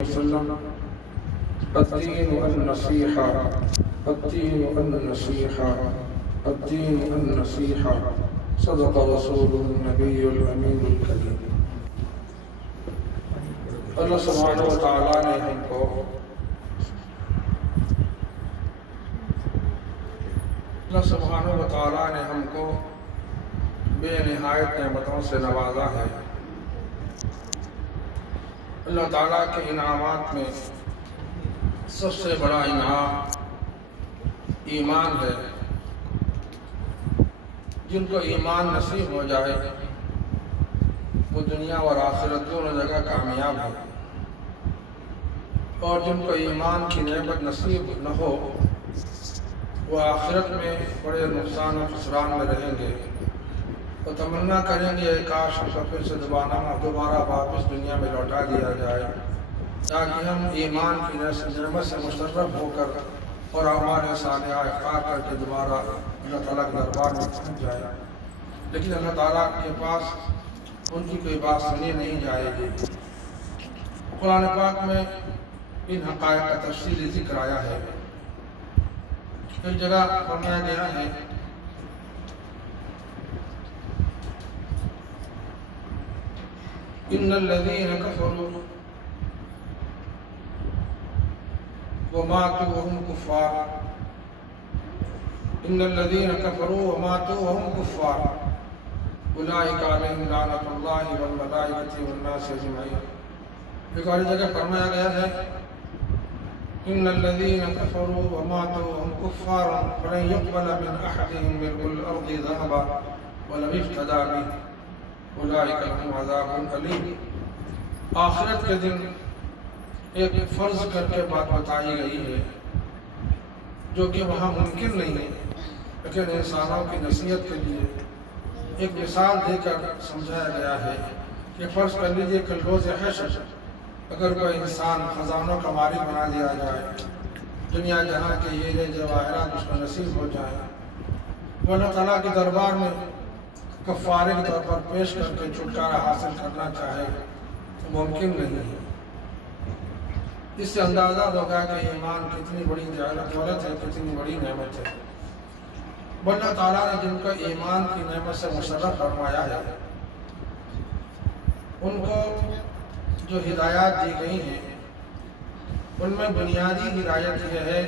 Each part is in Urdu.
وسلم الدين النصيحة الدين النصيحة الدين النصيحة صدق رسوله النبي الأمين الكريم۔ اللہ سبحانہ و تعالیٰ نے ہم کو بے نہایت نعمتوں سے نوازا ہے۔ اللہ تعالیٰ کے انعامات میں سب سے بڑا انعام ایمان ہے۔ جن کو ایمان نصیب ہو جائے وہ دنیا اور آخرت دونوں جگہ کامیاب ہے، اور جن کو ایمان کی نعمت نصیب نہ ہو وہ آخرت میں بڑے نقصان و خسران میں رہیں گے، تو تمنا کریں گے کاش ہم کو پھر سے دوبارہ واپس دنیا میں لوٹا دیا جائے، تاکہ ہم ایمان کی نعمت سے مشرف ہو کر اور ہمارے صالحہ افطار کر کے دوبارہ اللہ تعالیٰ کے دربار میں پہنچ جائے۔ لیکن اللہ تعالیٰ کے پاس ان کی کوئی بات سنی نہیں جائے گی۔ قرآن پاک میں ان حقائق کا تفصیلی ذکر آیا ہے۔ ایک جگہ فرمایا گیا ہے ان الذین کفروا وماتوا وهم کفار ان الذین کفروا وماتوا وهم کفار اولئک علیہم لعنۃ اللہ والملائکۃ والناس اجمعین۔ ایک اور جگہ فرمایا گیا ہے ان الذین کفروا وماتوا وهم کفار فلن يقبل من احدهم ملء الارض ذهبا ولو افتدى به اولئک لهم عذاب علیم۔ آخرت کے دن ایک فرض کر کے بات بتائی گئی ہے جو کہ وہاں ممکن نہیں ہے، لیکن انسانوں کی نصیحت کے لیے ایک مثال دے کر سمجھایا گیا ہے کہ فرض کر لیجئے کہ روز حشر اگر کوئی انسان خزانوں کا مالک بنا دیا جائے، دنیا جہاں کے ہیرے جواہرات اس کو نصیب ہو جائیں، وہ اللہ تعالیٰ کے دربار میں کفارے کے طور پر پیش کر کے چھٹکارا حاصل کرنا چاہے تو ممکن نہیں ہے۔ اس سے اندازہ ہوگا کہ ایمان کتنی بڑی دولت ہے، کتنی بڑی نعمت ہے۔ اللہ تعالیٰ نے جن کو ایمان کی نعمت سے مشرف فرمایا ہے ان کو جو ہدایات دی گئی ہیں ان میں بنیادی ہدایت یہ ہے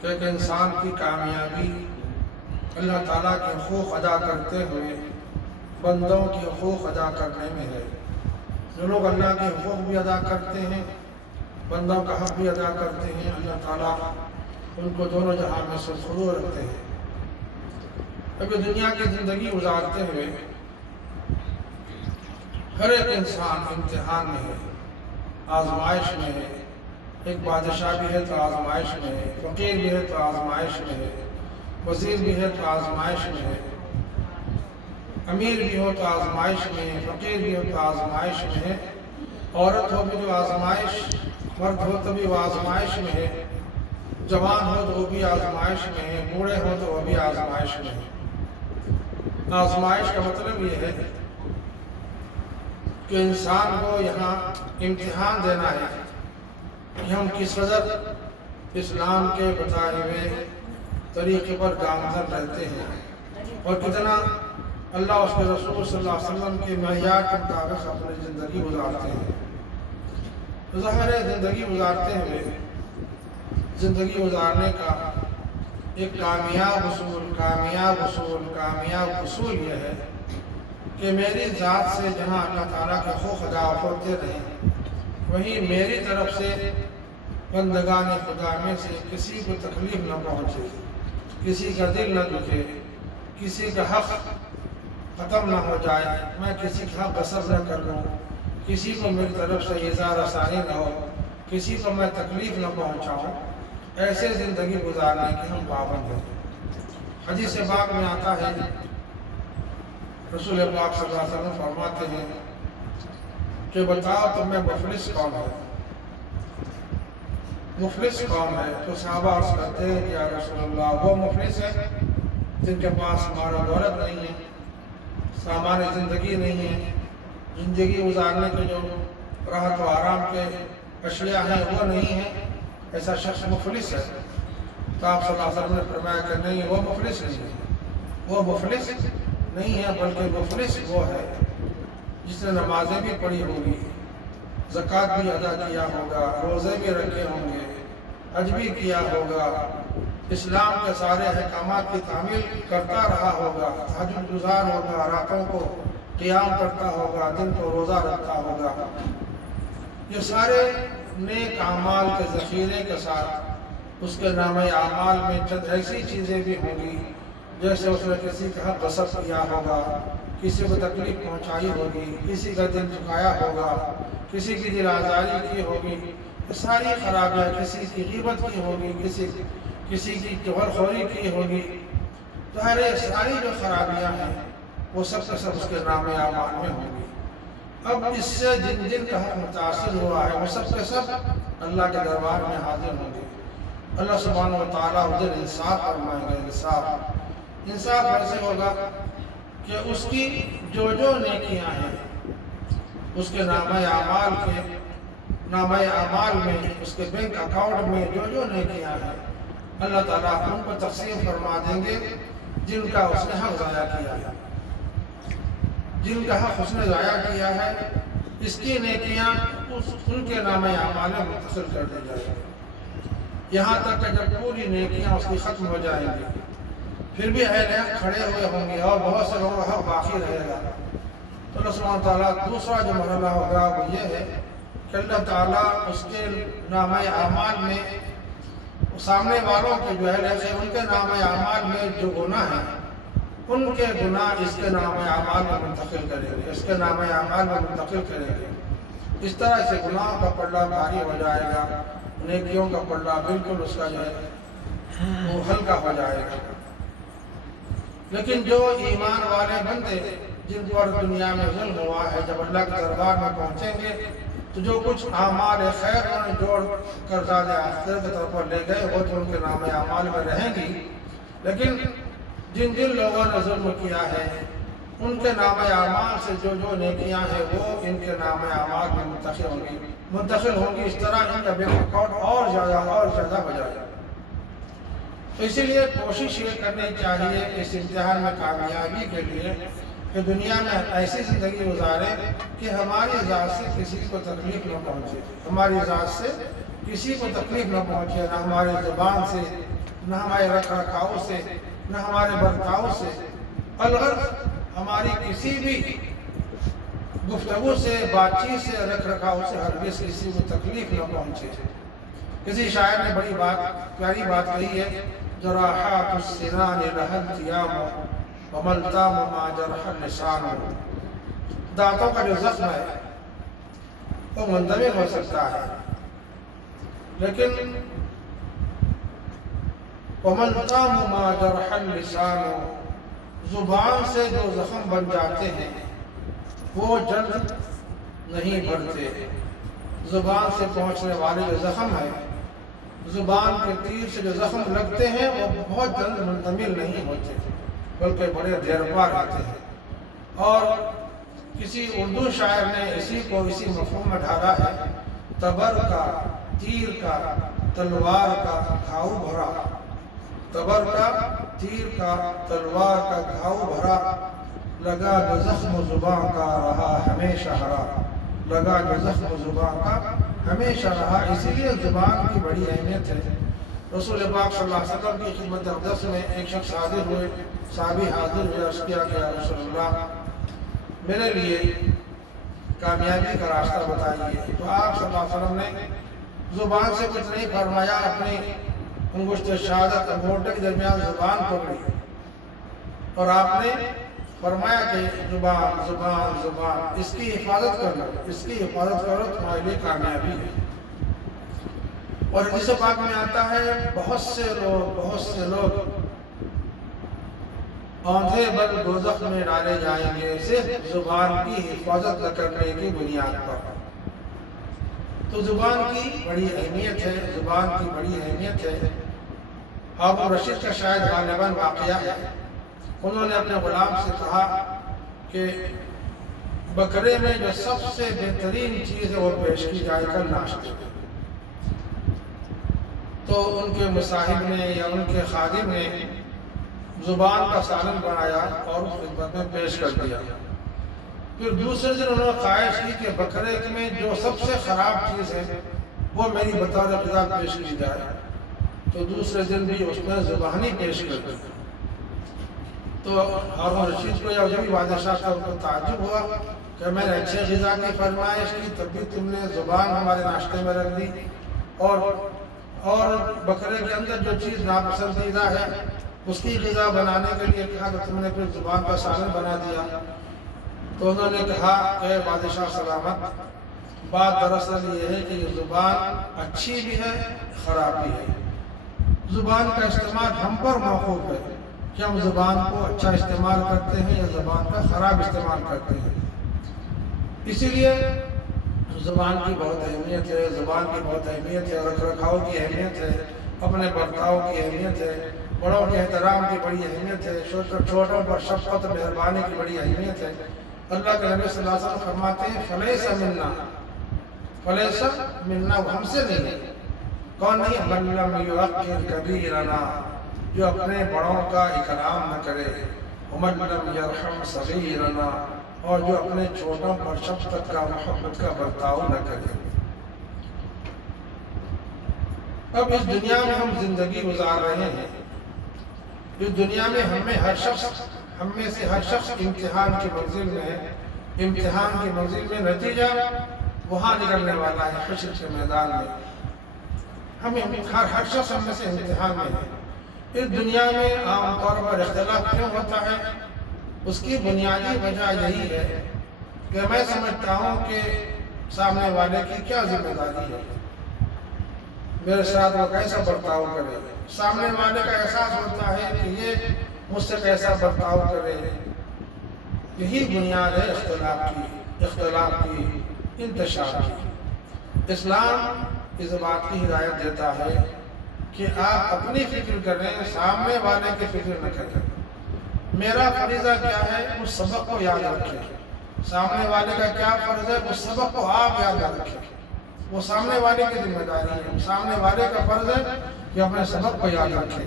کہ ایک انسان کی کامیابی اللہ تعالیٰ کے حقوق ادا کرتے ہوئے بندوں کے حقوق ادا کرنے میں ہے۔ جو لوگ اللہ کے حقوق بھی ادا کرتے ہیں، بندوں کا حق بھی ادا کرتے ہیں، اللہ تعالیٰ ان کو دونوں جہان میں سرخرو رکھتے ہیں۔ ابھی دنیا کی زندگی گزارتے ہوئے ہر ایک انسان امتحان میں ہے، آزمائش میں ہے۔ ایک بادشاہ بھی ہے تو آزمائش میں ہے، فقیر بھی ہے تو آزمائش میں ہے، وزیر بھی ہے تو آزمائش میں ہے، امیر بھی ہو تو آزمائش میں ہے، فقیر بھی ہو تو آزمائش میں ہے، عورت ہو بھی تو آزمائش، مرد ہو تو بھی وہ آزمائش میں ہے، جوان ہو تو وہ بھی آزمائش میں ہے، بوڑھے ہو تو وہ بھی آزمائش میں ہے۔ آزمائش کا مطلب یہ ہے کہ انسان کو یہاں امتحان دینا ہے کہ ہم کس قدر اسلام کے بتائے ہوئے طریقے پر گامزن رہتے ہیں اور کتنا اللہ اس کے رسول صلی اللہ علیہ وسلم کے معیار کے مطابق اپنی زندگی گزارتے ہیں۔ ظاہر ہے زندگی گزارتے ہوئے زندگی گزارنے کا ایک کامیاب اصول یہ ہے کہ میری ذات سے جہاں اللہ تعالیٰ کے حقوق ادا ہوتے رہیں وہیں میری طرف سے بندگان خدا میں سے کسی کو تکلیف نہ پہنچے، کسی کا دل نہ دکھے، کسی کا حق ختم نہ ہو جائے، میں کسی کا حق غصب نہ کر لوں، کسی کو میری طرف سے ایذا رسانی نہ ہو، کسی کو میں تکلیف نہ پہنچاؤں، ایسے زندگی گزارنے کے ہم پابند ہیں۔ حدیث پاک میں آتا ہے رسول پاک صلی اللہ علیہ وسلم فرماتے ہیں کہ بتاؤ تمہیں مفلس کون ہے؟ مفلس کون ہے؟ تو صحابہ عرض کرتے ہیں کہ یا رسول اللہ وہ مفلس ہے جن کے پاس مال و دولت نہیں ہے، سامان زندگی نہیں ہے، زندگی گزارنے کے جو راحت و آرام کے اشیاء ہیں وہ نہیں ہیں، ایسا شخص مفلس ہے۔ تو آپ صلی اللہ علیہ وسلم نے فرمایا کہ نہیں، وہ مفلس نہیں ہے، وہ مفلس نہیں ہے، بلکہ مفلس وہ ہے جس نے نمازیں بھی پڑھی ہوگی، زکوٰۃ بھی ادا کیا ہوگا، روزے بھی رکھے ہوں گے، حج بھی کیا ہوگا، اسلام کے سارے احکامات کی تعمیل کرتا رہا ہوگا، تہجد گزار ہوگا، راتوں کو قیام کرتا ہوگا، دن کو روزہ رکھتا ہوگا۔ یہ سارے نیک اعمال کے ذخیرے کے ساتھ اس کے نامہ اعمال میں چند ایسی چیزیں بھی ہوں گی، جیسے اس نے کسی کا حق غصب کیا ہوگا، کسی کو تکلیف پہنچائی ہوگی، کسی کا دل دکھایا ہوگا، کسی کی دل آزاری کی ہوگی، یہ ساری خرابیاں، کسی کی غیبت کی ہوگی، کسی کی غرخوری کی ہوگی، تو ہر یہ ساری جو خرابیاں ہیں وہ سب کے سب اس کے نام اعمال میں ہوں گی۔ اب اس سے جن جن کا حق متاثر ہوا ہے وہ سب کے سب اللہ کے دربار میں حاضر ہوں گے۔ اللہ سبحانہ و تعالیٰ ادھر انصاف فرمائیں گے۔ انصاف ایسے ہوگا کہ اس کی جو نیکیاں ہیں اس کے نامہ اعمال میں، اس کے بینک اکاؤنٹ میں جو نیکیاں ہیں اللہ تعالیٰ ان کو تقسیم فرما دیں گے جن کا اس نے حق ضائع کیا ہے، جن کا حق اس نے ضائع کیا ہے، اس کی نیکیاں ان کے نامہ اعمال میں منتقل کر دی جائیں گی، یہاں تک کہ جب پوری نیکیاں اس کی ختم ہو جائیں گی، پھر بھی اہل حق کھڑے ہوئے ہوں گے اور بہت سے لوگوں کا حق باقی رہے گا۔ تو اللہ سبحانہ تعالیٰ دوسرا جو مرحلہ ہوگا وہ یہ ہے کہ اللہ تعالیٰ اس کے نامہ اعمال میں سامنے والوں کے جو اہل حق ہیں ان کے نامہ اعمال میں جو گناہ ہیں ان کے گناہ اس کے نامہ اعمال میں منتقل کریں گے، اس کے نامہ اعمال میں منتقل کریں گے۔ اس طرح سے گناہوں کا پلڑا بھاری ہو جائے گا، نیکیوں کا پلڑا بالکل اس کا جو ہے وہ ہلکا ہو جائے گا۔ لیکن جو ایمان والے بندے جن پر دنیا میں ظلم ہوا ہے، جب اللہ کے دربار میں پہنچیں گے تو جو کچھ اعمال خیر انہوں نے جوڑ کر زاد آخرت کی طرف لے گئے وہ تو ان کے نام اعمال میں رہیں گی، لیکن جن لوگوں نے ظلم کیا ہے ان کے نام اعمال سے جو نیکیاں ہیں وہ ان کے نام اعمال میں منتقل ہوں گی۔ اس طرح ان کا بینک اکاؤنٹ اور زیادہ ہو جائے گا۔ تو اسی لیے کوشش یہ کرنی چاہیے کہ اس امتحان میں کامیابی کے لیے کہ دنیا میں ایسی زندگی گزارے کہ ہماری ذات سے کسی کو تکلیف نہ پہنچے، ہماری ذات سے کسی کو تکلیف نہ پہنچے، نہ ہماری زبان سے، نہ ہمارے رکھ رکھاؤ سے، نہ ہمارے برتاؤ سے، الغرض ہماری کسی بھی گفتگو سے، بات چیت سے، رکھ رکھاؤ سے ہرگز کسی کو تکلیف نہ پہنچے۔ کسی شاعر نے بڑی پیاری بات کہی ہے، جراحات السنان لها التیام وما التام ما جرح اللسان۔ دانتوں کا جو زخم ہے وہ منتمل ہو سکتا ہے، لیکن وما التام ما جرح اللسان، زبان سے جو زخم بن جاتے ہیں وہ جلد نہیں بھرتے۔ زبان سے پہنچنے والے جو زخم ہے، زبان کے تیر سے جو زخم لگتے ہیں وہ بہت جلد منتمل نہیں ہوتے بلکہ بڑے دیر پا رہتے ہیں۔ اور کسی اردو شاعر نے اسی مفہوم میں ڈھالا ہے، تبر کا، تیر کا، تلوار کا گھاؤ بھرا، تبر کا، تیر کا، تلوار کا گھاؤ بھرا، لگا جو زخم زباں کا رہا ہمیشہ ہرا، لگا جو زخم زباں کا ہمیشہ رہا۔ اسی لیے زبان کی بڑی اہمیت ہے۔ رسول پاک صلی اللہ علیہ وسلم کی خدمت اقدس میں ایک شخص حاضر ہوئے، صحابی حاضر ہوئے، عرض کیا کہ یا رسول اللہ میرے لیے کامیابی کا راستہ بتائیے۔ تو آپ صلی اللہ علیہ وسلم نے زبان سے کچھ نہیں فرمایا، اپنی انگشت شہادت انگوٹھے کے درمیان زبان پکڑی اور آپ نے فرمایا کہ زبان اس کی حفاظت کر لو، اس کی حفاظت کرو، تمہارے لیے کامیابی ہے۔ اور حدیث پاک میں آتا ہے بہت سے لوگ اوندھے بل دوزخ میں ڈالے جائیں گے صرف زبان کی حفاظت نہ کرنے کی بنیاد پر۔ تو زبان کی بڑی اہمیت ہے، زبان کی بڑی اہمیت ہے۔ ہارون رشید کا شاید غالباً واقعہ ہے، انہوں نے اپنے غلام سے کہا کہ بکرے میں جو سب سے بہترین چیز ہے وہ پیش کی جائے کل ناشتے میں۔ تو ان کے مصاحب نے یا ان کے خادم نے زبان کا سالن بنایا اور خدمت میں پیش کر دیا۔ پھر دوسرے دن انہوں نے خواہش کی کہ بکرے میں جو سب سے خراب چیز ہے وہ میری بطور غذا پیش کی جائے، تو دوسرے دن بھی اس نے زبانی پیش کر دی۔ تو ہارون رشید کو یا جو بھی بادشاہ تھا ان کو تعجب ہوا کہ میں نے اچھے غذا کی فرمائش کی، تب بھی تم نے زبان ہمارے ناشتے میں رکھ دی، اور بکرے کے اندر جو چیز ناپسندیدہ ہے اس کی غذا بنانے کے لیے کہا تو تم نے پھر زبان کا سالن بنا دیا۔ تو انہوں نے کہا کہ بادشاہ سلامت، بات دراصل یہ ہے کہ یہ زبان اچھی بھی ہے خراب بھی ہے۔ زبان کا استعمال ہم پر موقوف ہے کہ ہم زبان کو اچھا استعمال کرتے ہیں یا زبان کا خراب استعمال کرتے ہیں۔ اسی لیے زبان کی بہت اہمیت ہے، زبان کی بہت اہمیت ہے، رکھ رکھاؤ کی اہمیت ہے، اپنے برتاؤ کی اہمیت ہے، بڑوں کے احترام کی بڑی اہمیت ہے، چھوٹوں پر شفقت مہربانی کی بڑی اہمیت ہے۔ اللہ کے نبی صلی اللہ علیہ وسلم فرماتے ہیں فلیس منا، فلیس منا، وہ ہم سے نہیں ہے۔ کون نہیں؟ من لم یوقر کبیرنا، جو اپنے بڑوں کا اکرام نہ کرے، ومن لم یرحم صغیرنا، اور جو اپنے چھوٹوں پر شفقت کا محبت کا برتاؤ نہ کرے۔ اب اس دنیا میں ہم زندگی گزار رہے ہیں، اس دنیا میں ہم میں سے ہر شخص امتحان کی منزل میں ہے۔ امتحان کی منزل میں نتیجہ وہاں نکلنے والا ہے، حشر کے میدان میں۔ ہر شخص ہم میں سے امتحان میں ہے۔ اس دنیا میں عام طور پر اختلاف کیوں ہوتا ہے؟ اس کی بنیادی وجہ یہی ہے کہ میں سمجھتا ہوں کہ سامنے والے کی کیا ذمہ داری ہے، میرے ساتھ وہ کیسا برتاؤ کرے۔ سامنے والے کا احساس ہوتا ہے کہ یہ مجھ سے کیسا برتاؤ کرے۔ یہی بنیاد ہے اختلاف کی انتشار کی۔ اسلام اس بات کی ہدایت دیتا ہے کہ آپ اپنی فکر کریں، سامنے والے کی فکر نہ کریں۔ میرا فریضہ کیا ہے؟ اس سبق کو یاد رکھیں۔ سامنے والے کا کیا فرض ہے؟ اس سبق کو آپ یاد رکھیں۔ وہ سامنے والے کی ذمہ داری ہے، سامنے والے کا فرض ہے کہ اپنے سبق کو یاد رکھیں۔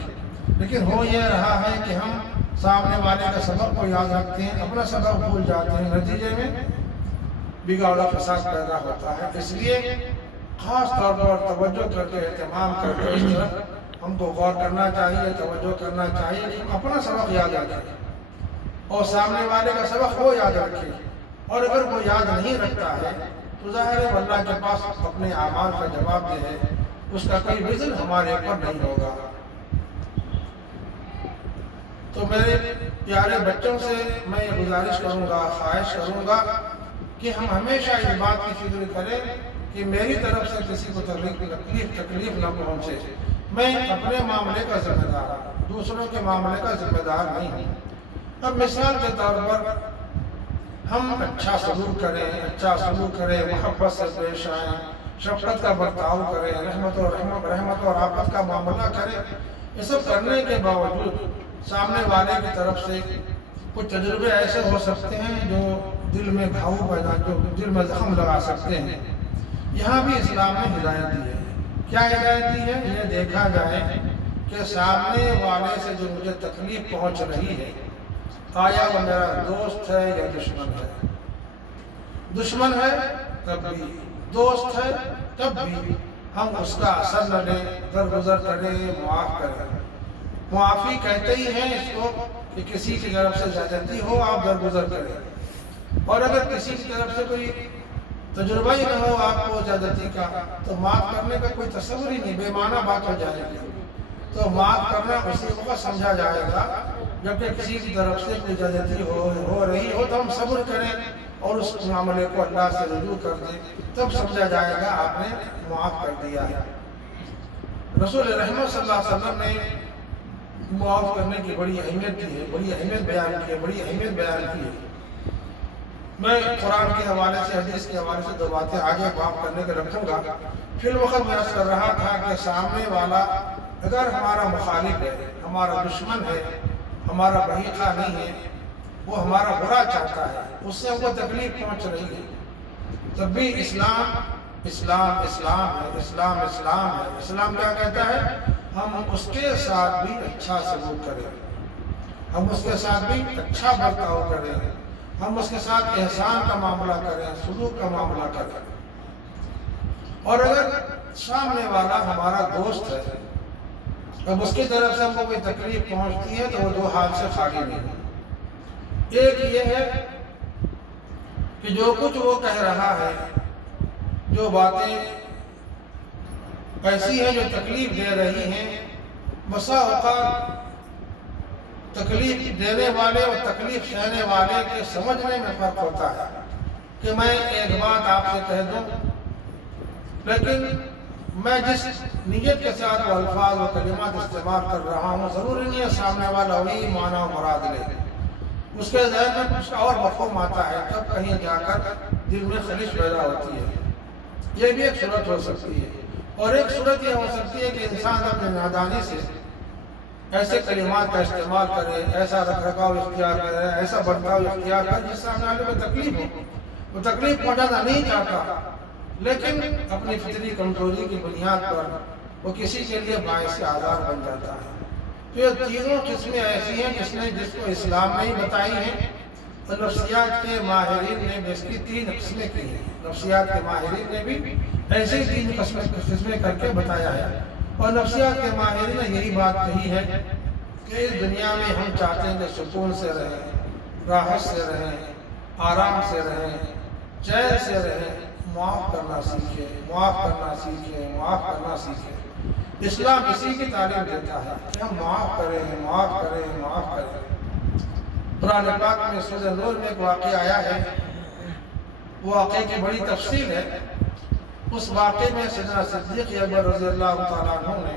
لیکن ہو یہ رہا ہے کہ ہم سامنے والے کا سبق کو یاد رکھتے ہیں، اپنا سبق بھول جاتے ہیں، نتیجے میں بگاڑ و فساد پیدا ہوتا ہے۔ اس لیے خاص طور پر توجہ کر کے، اہتمام کر کے اس طرف ہم کو غور کرنا چاہیے، توجہ کرنا چاہیے کہ ہم اپنا سبق یاد رکھیں اور سامنے والے کا سبق وہ یاد رکھیں۔ اور اگر وہ یاد نہیں رکھتا ہے تو ظاہر ہے اللہ کے پاس اپنے اعمال کا جواب دے ہے، اس کا کوئی وزن ہمارے اوپر نہیں ہوگا۔ تو میرے پیارے بچوں سے میں یہ گزارش کروں گا، خواہش کروں گا کہ ہم ہمیشہ اس بات کی فکر کریں کہ میری طرف سے کسی کو تکلیف نہ پہنچے۔ میں اپنے معاملے کا ذمہ دار ہوں، دوسروں کے معاملے کا ذمہ دار نہیں ہوں۔ اب مثال کے طور پر ہم اچھا سلوک کریں، محبت سے پیش آئیں، شفقت کا برتاؤ کریں، رحمت اور آفت کا معاملہ کریں۔ یہ سب کرنے کے باوجود سامنے والے کی طرف سے کچھ تجربے ایسے ہو سکتے ہیں جو دل میں جو دل میں زخم لگا سکتے ہیں۔ یہاں بھی اسلام نے ہدایت دی ہے۔ کیا ہدایت دی ہے؟ یہ دیکھا جائے کہ سامنے والے سے جو مجھے تکلیف پہنچ رہی ہے، آیا وہ میرا دوست ہے یا دشمن ہے؟ دشمن ہے تب بھی، دوست ہے تب بھی ہم اس کا اثر نہ لیں، درگزر کریں، معاف کریں۔ معافی کہتے ہی ہیں اس کو کہ کسی کی طرف سے زیادتی ہو آپ درگزر کریں، اور اگر کسی کی طرف سے کوئی تجربہ ہی نہ ہو آپ کو زیادتی کا تو معاف کرنے کا کوئی تصور ہی نہیں، بے معنی بات ہو جائے گی۔ تو معاف کرنا اسی وقت سمجھا جائے گا جبکہ کسی کی طرف سے کوئی زیادتی ہو رہی ہو تو ہم صبر کریں اور اس معاملے کو اللہ سے رجوع کر دیں، تب سمجھا جائے گا آپ نے معاف کر دیا ہے۔ رسول رحمت صلی اللہ علیہ وسلم نے معاف کرنے کی بڑی اہمیت کی ہے، بڑی اہمیت بیان کی ہے۔ میں قرآن کے حوالے سے، حدیث کے حوالے سے دو باتیں آگے معاف کرنے کے رکھوں گا۔ فی الوقت میں عرض کر رہا تھا کہ سامنے والا اگر ہمارا مخالف ہے، ہمارا دشمن ہے، ہمارا بحیقہ نہیں ہے، وہ ہمارا برا چاہتا ہے، اس سے ہم کو تکلیف پہنچ رہی ہے، تب بھی اسلام اسلام اسلام ہے، اسلام اسلام ہے۔ اسلام کیا کہتا ہے؟ ہم اس کے ساتھ بھی اچھا سلوک کریں، ہم اس کے ساتھ بھی اچھا برتاؤ کریں، ہم اس کے ساتھ احسان کا معاملہ کریں، سلوک کا معاملہ کریں۔ اور اگر سامنے والا ہمارا دوست ہے، اب اس کی طرف سے ہم کو کوئی تکلیف پہنچتی ہے تو وہ دو ہاتھ سے خالی نہیں ہے۔ ایک یہ ہے کہ جو کچھ وہ کہہ رہا ہے، جو باتیں ایسی ہیں جو تکلیف دے رہی ہیں، بسا اوقات تکلیف دینے والے اور تکلیف سہنے والے کے سمجھنے میں فرق ہوتا ہے کہ میں ایک بات آپ سے کہہ دوں، لیکن میں جس نیت کے ساتھ وہ الفاظ و کلمات استعمال کر رہا ہوں، ضروری نہیں ہے سامنے والا وہی معنی و مراد لے، اس کے ذہن میں کچھ اور مفہوم آتا ہے، تب کہیں جا کر دل میں خلش پیدا ہوتی ہے۔ یہ بھی ایک صورت ہو سکتی ہے، اور ایک صورت یہ ہو سکتی ہے کہ انسان اپنے نادانی سے ایسے کلمات کا استعمال کرے، ایسا رکھ رکھاؤ اختیار کرے، ایسا برتاؤ اختیار کرے جس سے سامنے والے کو تکلیف ہو۔ وہ تکلیف پہنچانا نہیں چاہتا، لیکن اپنی فطری کمزوری کی بنیاد پر وہ کسی کے لیے باعث آزار بن جاتا ہے۔ تو یہ تینوں قسمیں ایسی ہیں جس کو اسلام نے ہی بتائی ہیں، اور نفسیات کے ماہرین نے بھی اس کی 3 قسمیں کی ہیں۔ نفسیات کے ماہرین نے بھی ایسے ہی 3 قسمیں کر کے بتایا ہے، اور نفسیات کے ماہرین نے یہی بات کہی ہے کہ اس دنیا میں ہم چاہتے ہیں کہ سکون سے رہیں، راحت سے رہیں، آرام سے رہیں، چین سے رہیں، معاف کرنا سیکھیں، معاف کرنا سیکھیں، معاف کرنا سیکھیں۔ اسلام اسی کی تعلیم دیتا ہے کہ ہم معاف کریں، معاف کریں، معاف کریں۔ قرآن پاک میں سورہ نور میں ایک واقعہ آیا ہے، وہ واقعے کی بڑی تفصیل ہے۔ اس واقعے میں سیدنا صدیق اکبر رضی اللہ تعالیٰ عنہ نے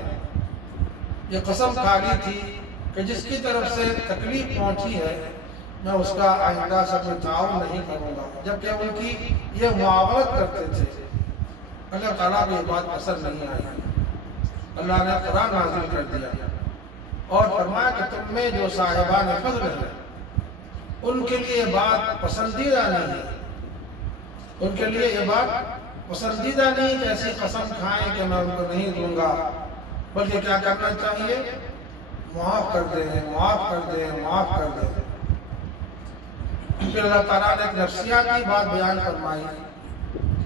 یہ قسم کھا لی تھی کہ جس کی طرف سے تکلیف پہنچی ہے میں اس کا آئندہ سے کوئی تعاون نہیں کروں گا، جبکہ ان کی یہ معاونت کرتے تھے۔ اللہ تعالیٰ کو یہ بات پسند نہیں آئی، اللہ نے قرآن نازل کر دیا اور فرمایا کہ تم میں جو صاحبان فضل ہیں ان کے لیے یہ بات پسندیدہ نہیں ہے، ان کے لیے یہ بات پسندیدہ نہیں کہ ایسی قسم کھائیں کہ میں ان کو نہیں دوں گا، بلکہ کیا کرنا چاہیے؟ معاف کر دیں، معاف کر دیں، معاف کر دیں۔ پھر اللہ تعالیٰ نے ایک نفسیاتی بات بیان فرمائی،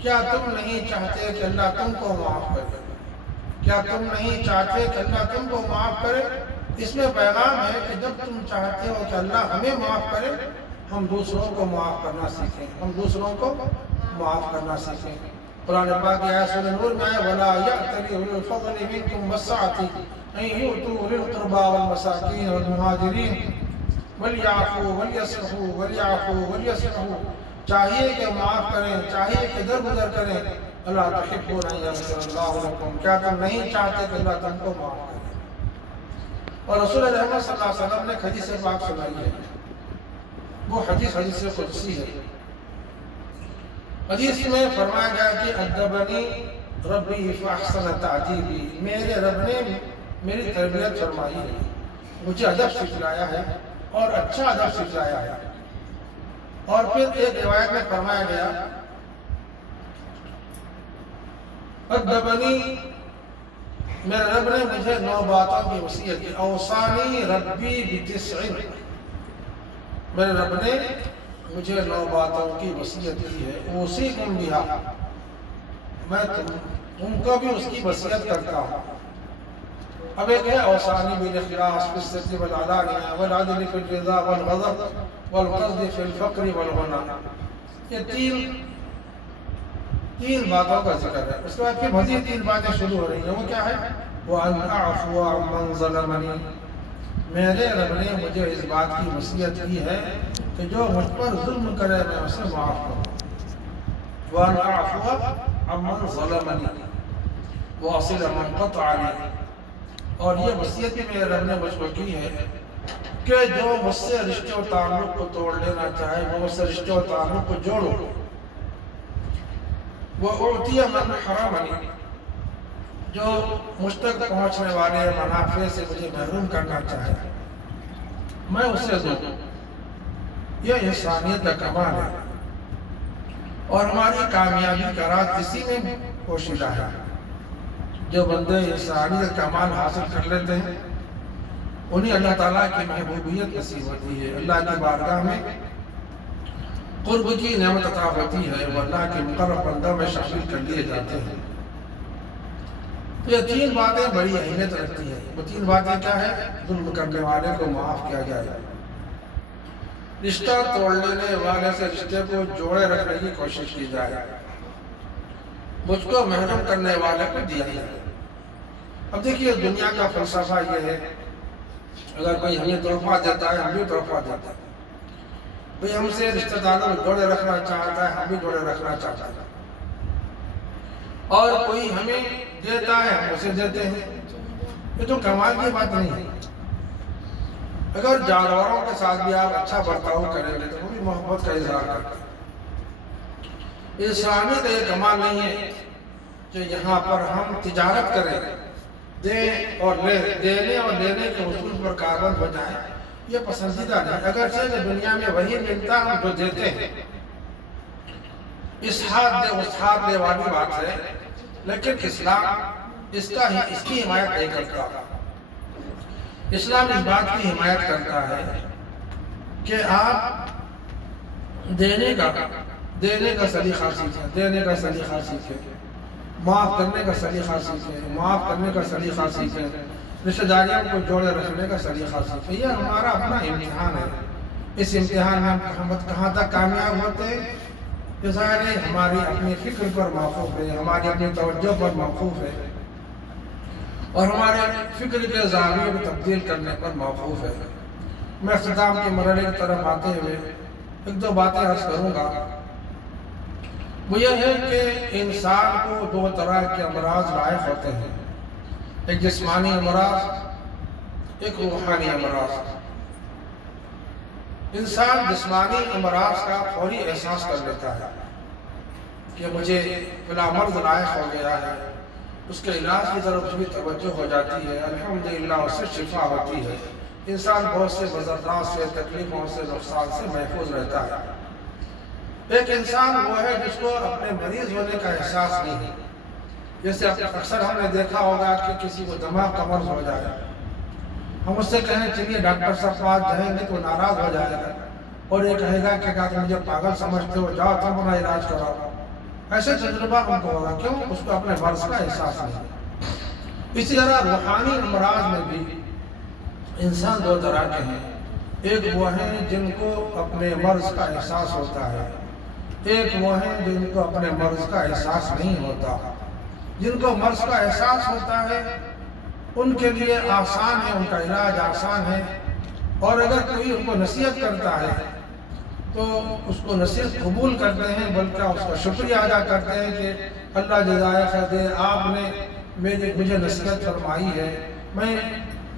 کیا تم نہیں چاہتے کہ اللہ تم کو معاف کرے؟ کیا تم نہیں چاہتے کہ اللہ تم کو معاف کرے؟ اس میں پیغام ہے کہ جب تم چاہتے ہو کہ اللہ ہمیں معاف کرے، ہم دوسروں کو معاف کرنا سیکھیں، ہم دوسروں کو معاف کرنا سیکھیں۔ قرآن پاک کی آیت سورہ نور میں ہے وَلَا يَأْتَلِ أُولُو الْفَضْلِ مِنْكُمْ وَالسَّعَةِ أَنْ يُؤْتُوا أُولِي الْقُرْبَى وَالْمَسَاكِينَ وَالْمُهَاجِرِينَ وَلْيَعْفُوا وَلْيَصْفَحُوا وَلْيَعْفُوا وَلْيَصْفَحُوا، چاہیے کہ معاف کریں، چاہیے کہ درگزر کریں۔ اللہ تحبون ان یغفر اللہ لکم، کیا تم نہیں چاہتے کہ اللہ تم کو معاف کرے؟ اور رسول رحمت صلی اللہ علیہ وسلم نے حدیث پاک سنائی ہے، وہ حدیث قدسی ہے۔ حدیث میں فرمایا گیا کہ ادبنی ربی فاحسن تعدیبی، میرے رب نے میری تربیت فرمائی ہے، مجھے ادب سکھلایا ہے اور اچھا ادب سکھلایا ہے۔ اور پھر ایک روایت میں فرمایا گیا ادبنی، میرے رب نے مجھے 9 باتوں کی وصیت کی، اوصانی ربی بتسع، میرے رب نے مجھے 9 باتوں کی وصیت کی ہے، اوصیکم بہا، میں تم کو بھی اس کی وصیت کرتا ہوں۔ اب ایک ہے اوصانی بالاخلاص فی السر والعلانیہ والعدل فی الرضا والغضب والقصد فی الفقر والغنى، یہ تین باتوں کا ذکر ہے۔ اس کے بعد پھر مزید 3 باتیں شروع ہو رہی ہیں، وہ کیا ہے؟ وَأَنْ أَعْفُوَ عَمَّنْ ظَلَمَنِي، میرے رب نے مجھے اس بات کی وصیت کی ہے کہ جو مجھ پر ظلم کرے میں اسے معاف کروں۔ وَأَنْ أَعْفُوَ عَمَّنْ ظَلَمَنِي وَأَصِلَ مَنْ قَطَعَنِي، اور یہ وصیت بھی میرے رب نے مجھ کو کی ہے کہ جو مجھ سے رشتے و تعلق کو توڑ لینا چاہے وہ مجھ سے رشتے و تعلق کو جوڑو۔ وَأُعْطِيَ مَنْ حَرَمَنِي، جو مجھ تک پہنچنے والے منافع سے مجھے محروم کرنا چاہے میں اسے دوں۔ یہ انسانیت کا کمال ہے، اور ہماری کامیابی کا راز اسی میں پوشیدہ ہے۔ جو بندے انسانیت کا کمال حاصل کر لیتے ہیں انہیں اللہ تعالیٰ کی محبوبیت نصیب ہوتی ہے، اللہ کی بارگاہ میں قرب کی نعمت عطا ہوتی ہے، وہ اللہ کے مقرب بندوں میں شامل کر لیے جاتے ہیں۔ یہ تین باتیں بڑی اہمیت رکھتی ہیں۔ وہ تین باتیں کیا ہے؟ ظلم کرنے والے کو معاف کیا جائے، رشتہ توڑ لینے والے سے رشتے کو جوڑے رکھنے کی کوشش کی جائے، مجھ کو محروم کرنے والے کو دیا جائے۔ اب دیکھیے دنیا کا فلسفہ یہ ہے، اگر کوئی ہمیں تحفہ دیتا ہے ہم بھی تحفہ دیتے ہیں، کوئی ہم سے رشتہ داروں کو جوڑے رکھنا چاہتا ہے ہم بھی جوڑے رکھنا چاہتا ہے، اور کوئی ہمیں دیتا ہے ہم اسے دیتے ہیں۔ یہ تو کمال کی بات نہیں ہے۔ اگر جانوروں کے ساتھ بھی آپ اچھا برتاؤ کریں گے تو وہ بھی محبت کا اظہار کرتے ہیں۔ انسانیت کا یہ کمال نہیں ہے کہ یہاں پر ہم تجارت کریں، دیں اور لیں، دینے اور لینے کے اصول پر کاربند ہو جائیں، یہ پسندیدہ نہیں۔ اگرچہ دنیا میں وہی ملتا ہم جو دیتے ہیں، اس ہاتھ دے اس ہاتھ لے والی بات ہے، لیکن اسلام اس کی حمایت نہیں کرتا۔ اسلام اس بات کی حمایت کرتا ہے کہ آپ دینے کا سلیقہ سیکھیں، دینے کا سلیقہ سیکھیں، معاف کرنے کا سلیقہ سیکھیں، معاف کرنے کا سلیقہ سیکھیں، رشتہ داریوں کو جوڑے رکھنے کا سلیقہ سیکھیں۔ یہ ہمارا اپنا امتحان ہے۔ اس امتحان میں ہم کہاں تک کامیاب ہوتے ہیں یہ ظاہر ہے ہماری اپنی فکر پر موقوف ہے، ہماری اپنی توجہ پر موقوف ہے، اور ہمارے فکر کے زاویے کو تبدیل کرنے پر موقوف ہے۔ میں اختتام کے مرحلے کی طرف آتے ہوئے ایک دو باتیں عرض کروں گا۔ وہ یہ ہے کہ انسان کو دو طرح کے امراض لاحق ہوتے ہیں، ایک جسمانی امراض، ایک روحانی امراض۔ انسان جسمانی امراض کا فوری احساس کر لیتا ہے کہ مجھے فلاں مرض لاحق ہو گیا ہے، اس کے علاج کی طرف بھی توجہ ہو جاتی ہے، الحمدللہ اس سے شفا ہوتی ہے، انسان بہت سے مضرات سے، تکلیفوں سے، نقصان سے محفوظ رہتا ہے۔ ایک انسان وہ ہے جس کو اپنے مریض ہونے کا احساس نہیں ہے۔ جیسے اکثر ہم نے دیکھا ہوگا کہ کسی کو دماغ کا مرض ہو جائے، ہم اس سے کہیں چلیے ڈاکٹر صاحب پاس جائیں گے تو ناراض ہو جائے گا اور یہ کہے گا کہ تم مجھے پاگل سمجھتے ہو، جاؤ تم اپنا علاج کراؤ۔ ایسے تجربہ ہم کو ہوگا، کیوں؟ اس کو اپنے مرض کا احساس نہیں۔ اسی طرح روحانی امراض میں بھی انسان دو طرح کے ہیں، ایک وہ ہیں جن کو اپنے مرض کا احساس ہوتا ہے، ایک وہ ہیں جن کو اپنے مرض کا احساس نہیں ہوتا۔ جن کو مرض کا احساس ہوتا ہے ان کے لیے آسان ہے، ان کا علاج آسان ہے، اور اگر کوئی ان کو نصیحت کرتا ہے تو اس کو نصیحت قبول کرتے ہیں، بلکہ اس کا شکریہ ادا کرتے ہیں کہ اللہ جزائے خیر دے، آپ نے مجھے نصیحت فرمائی ہے، میں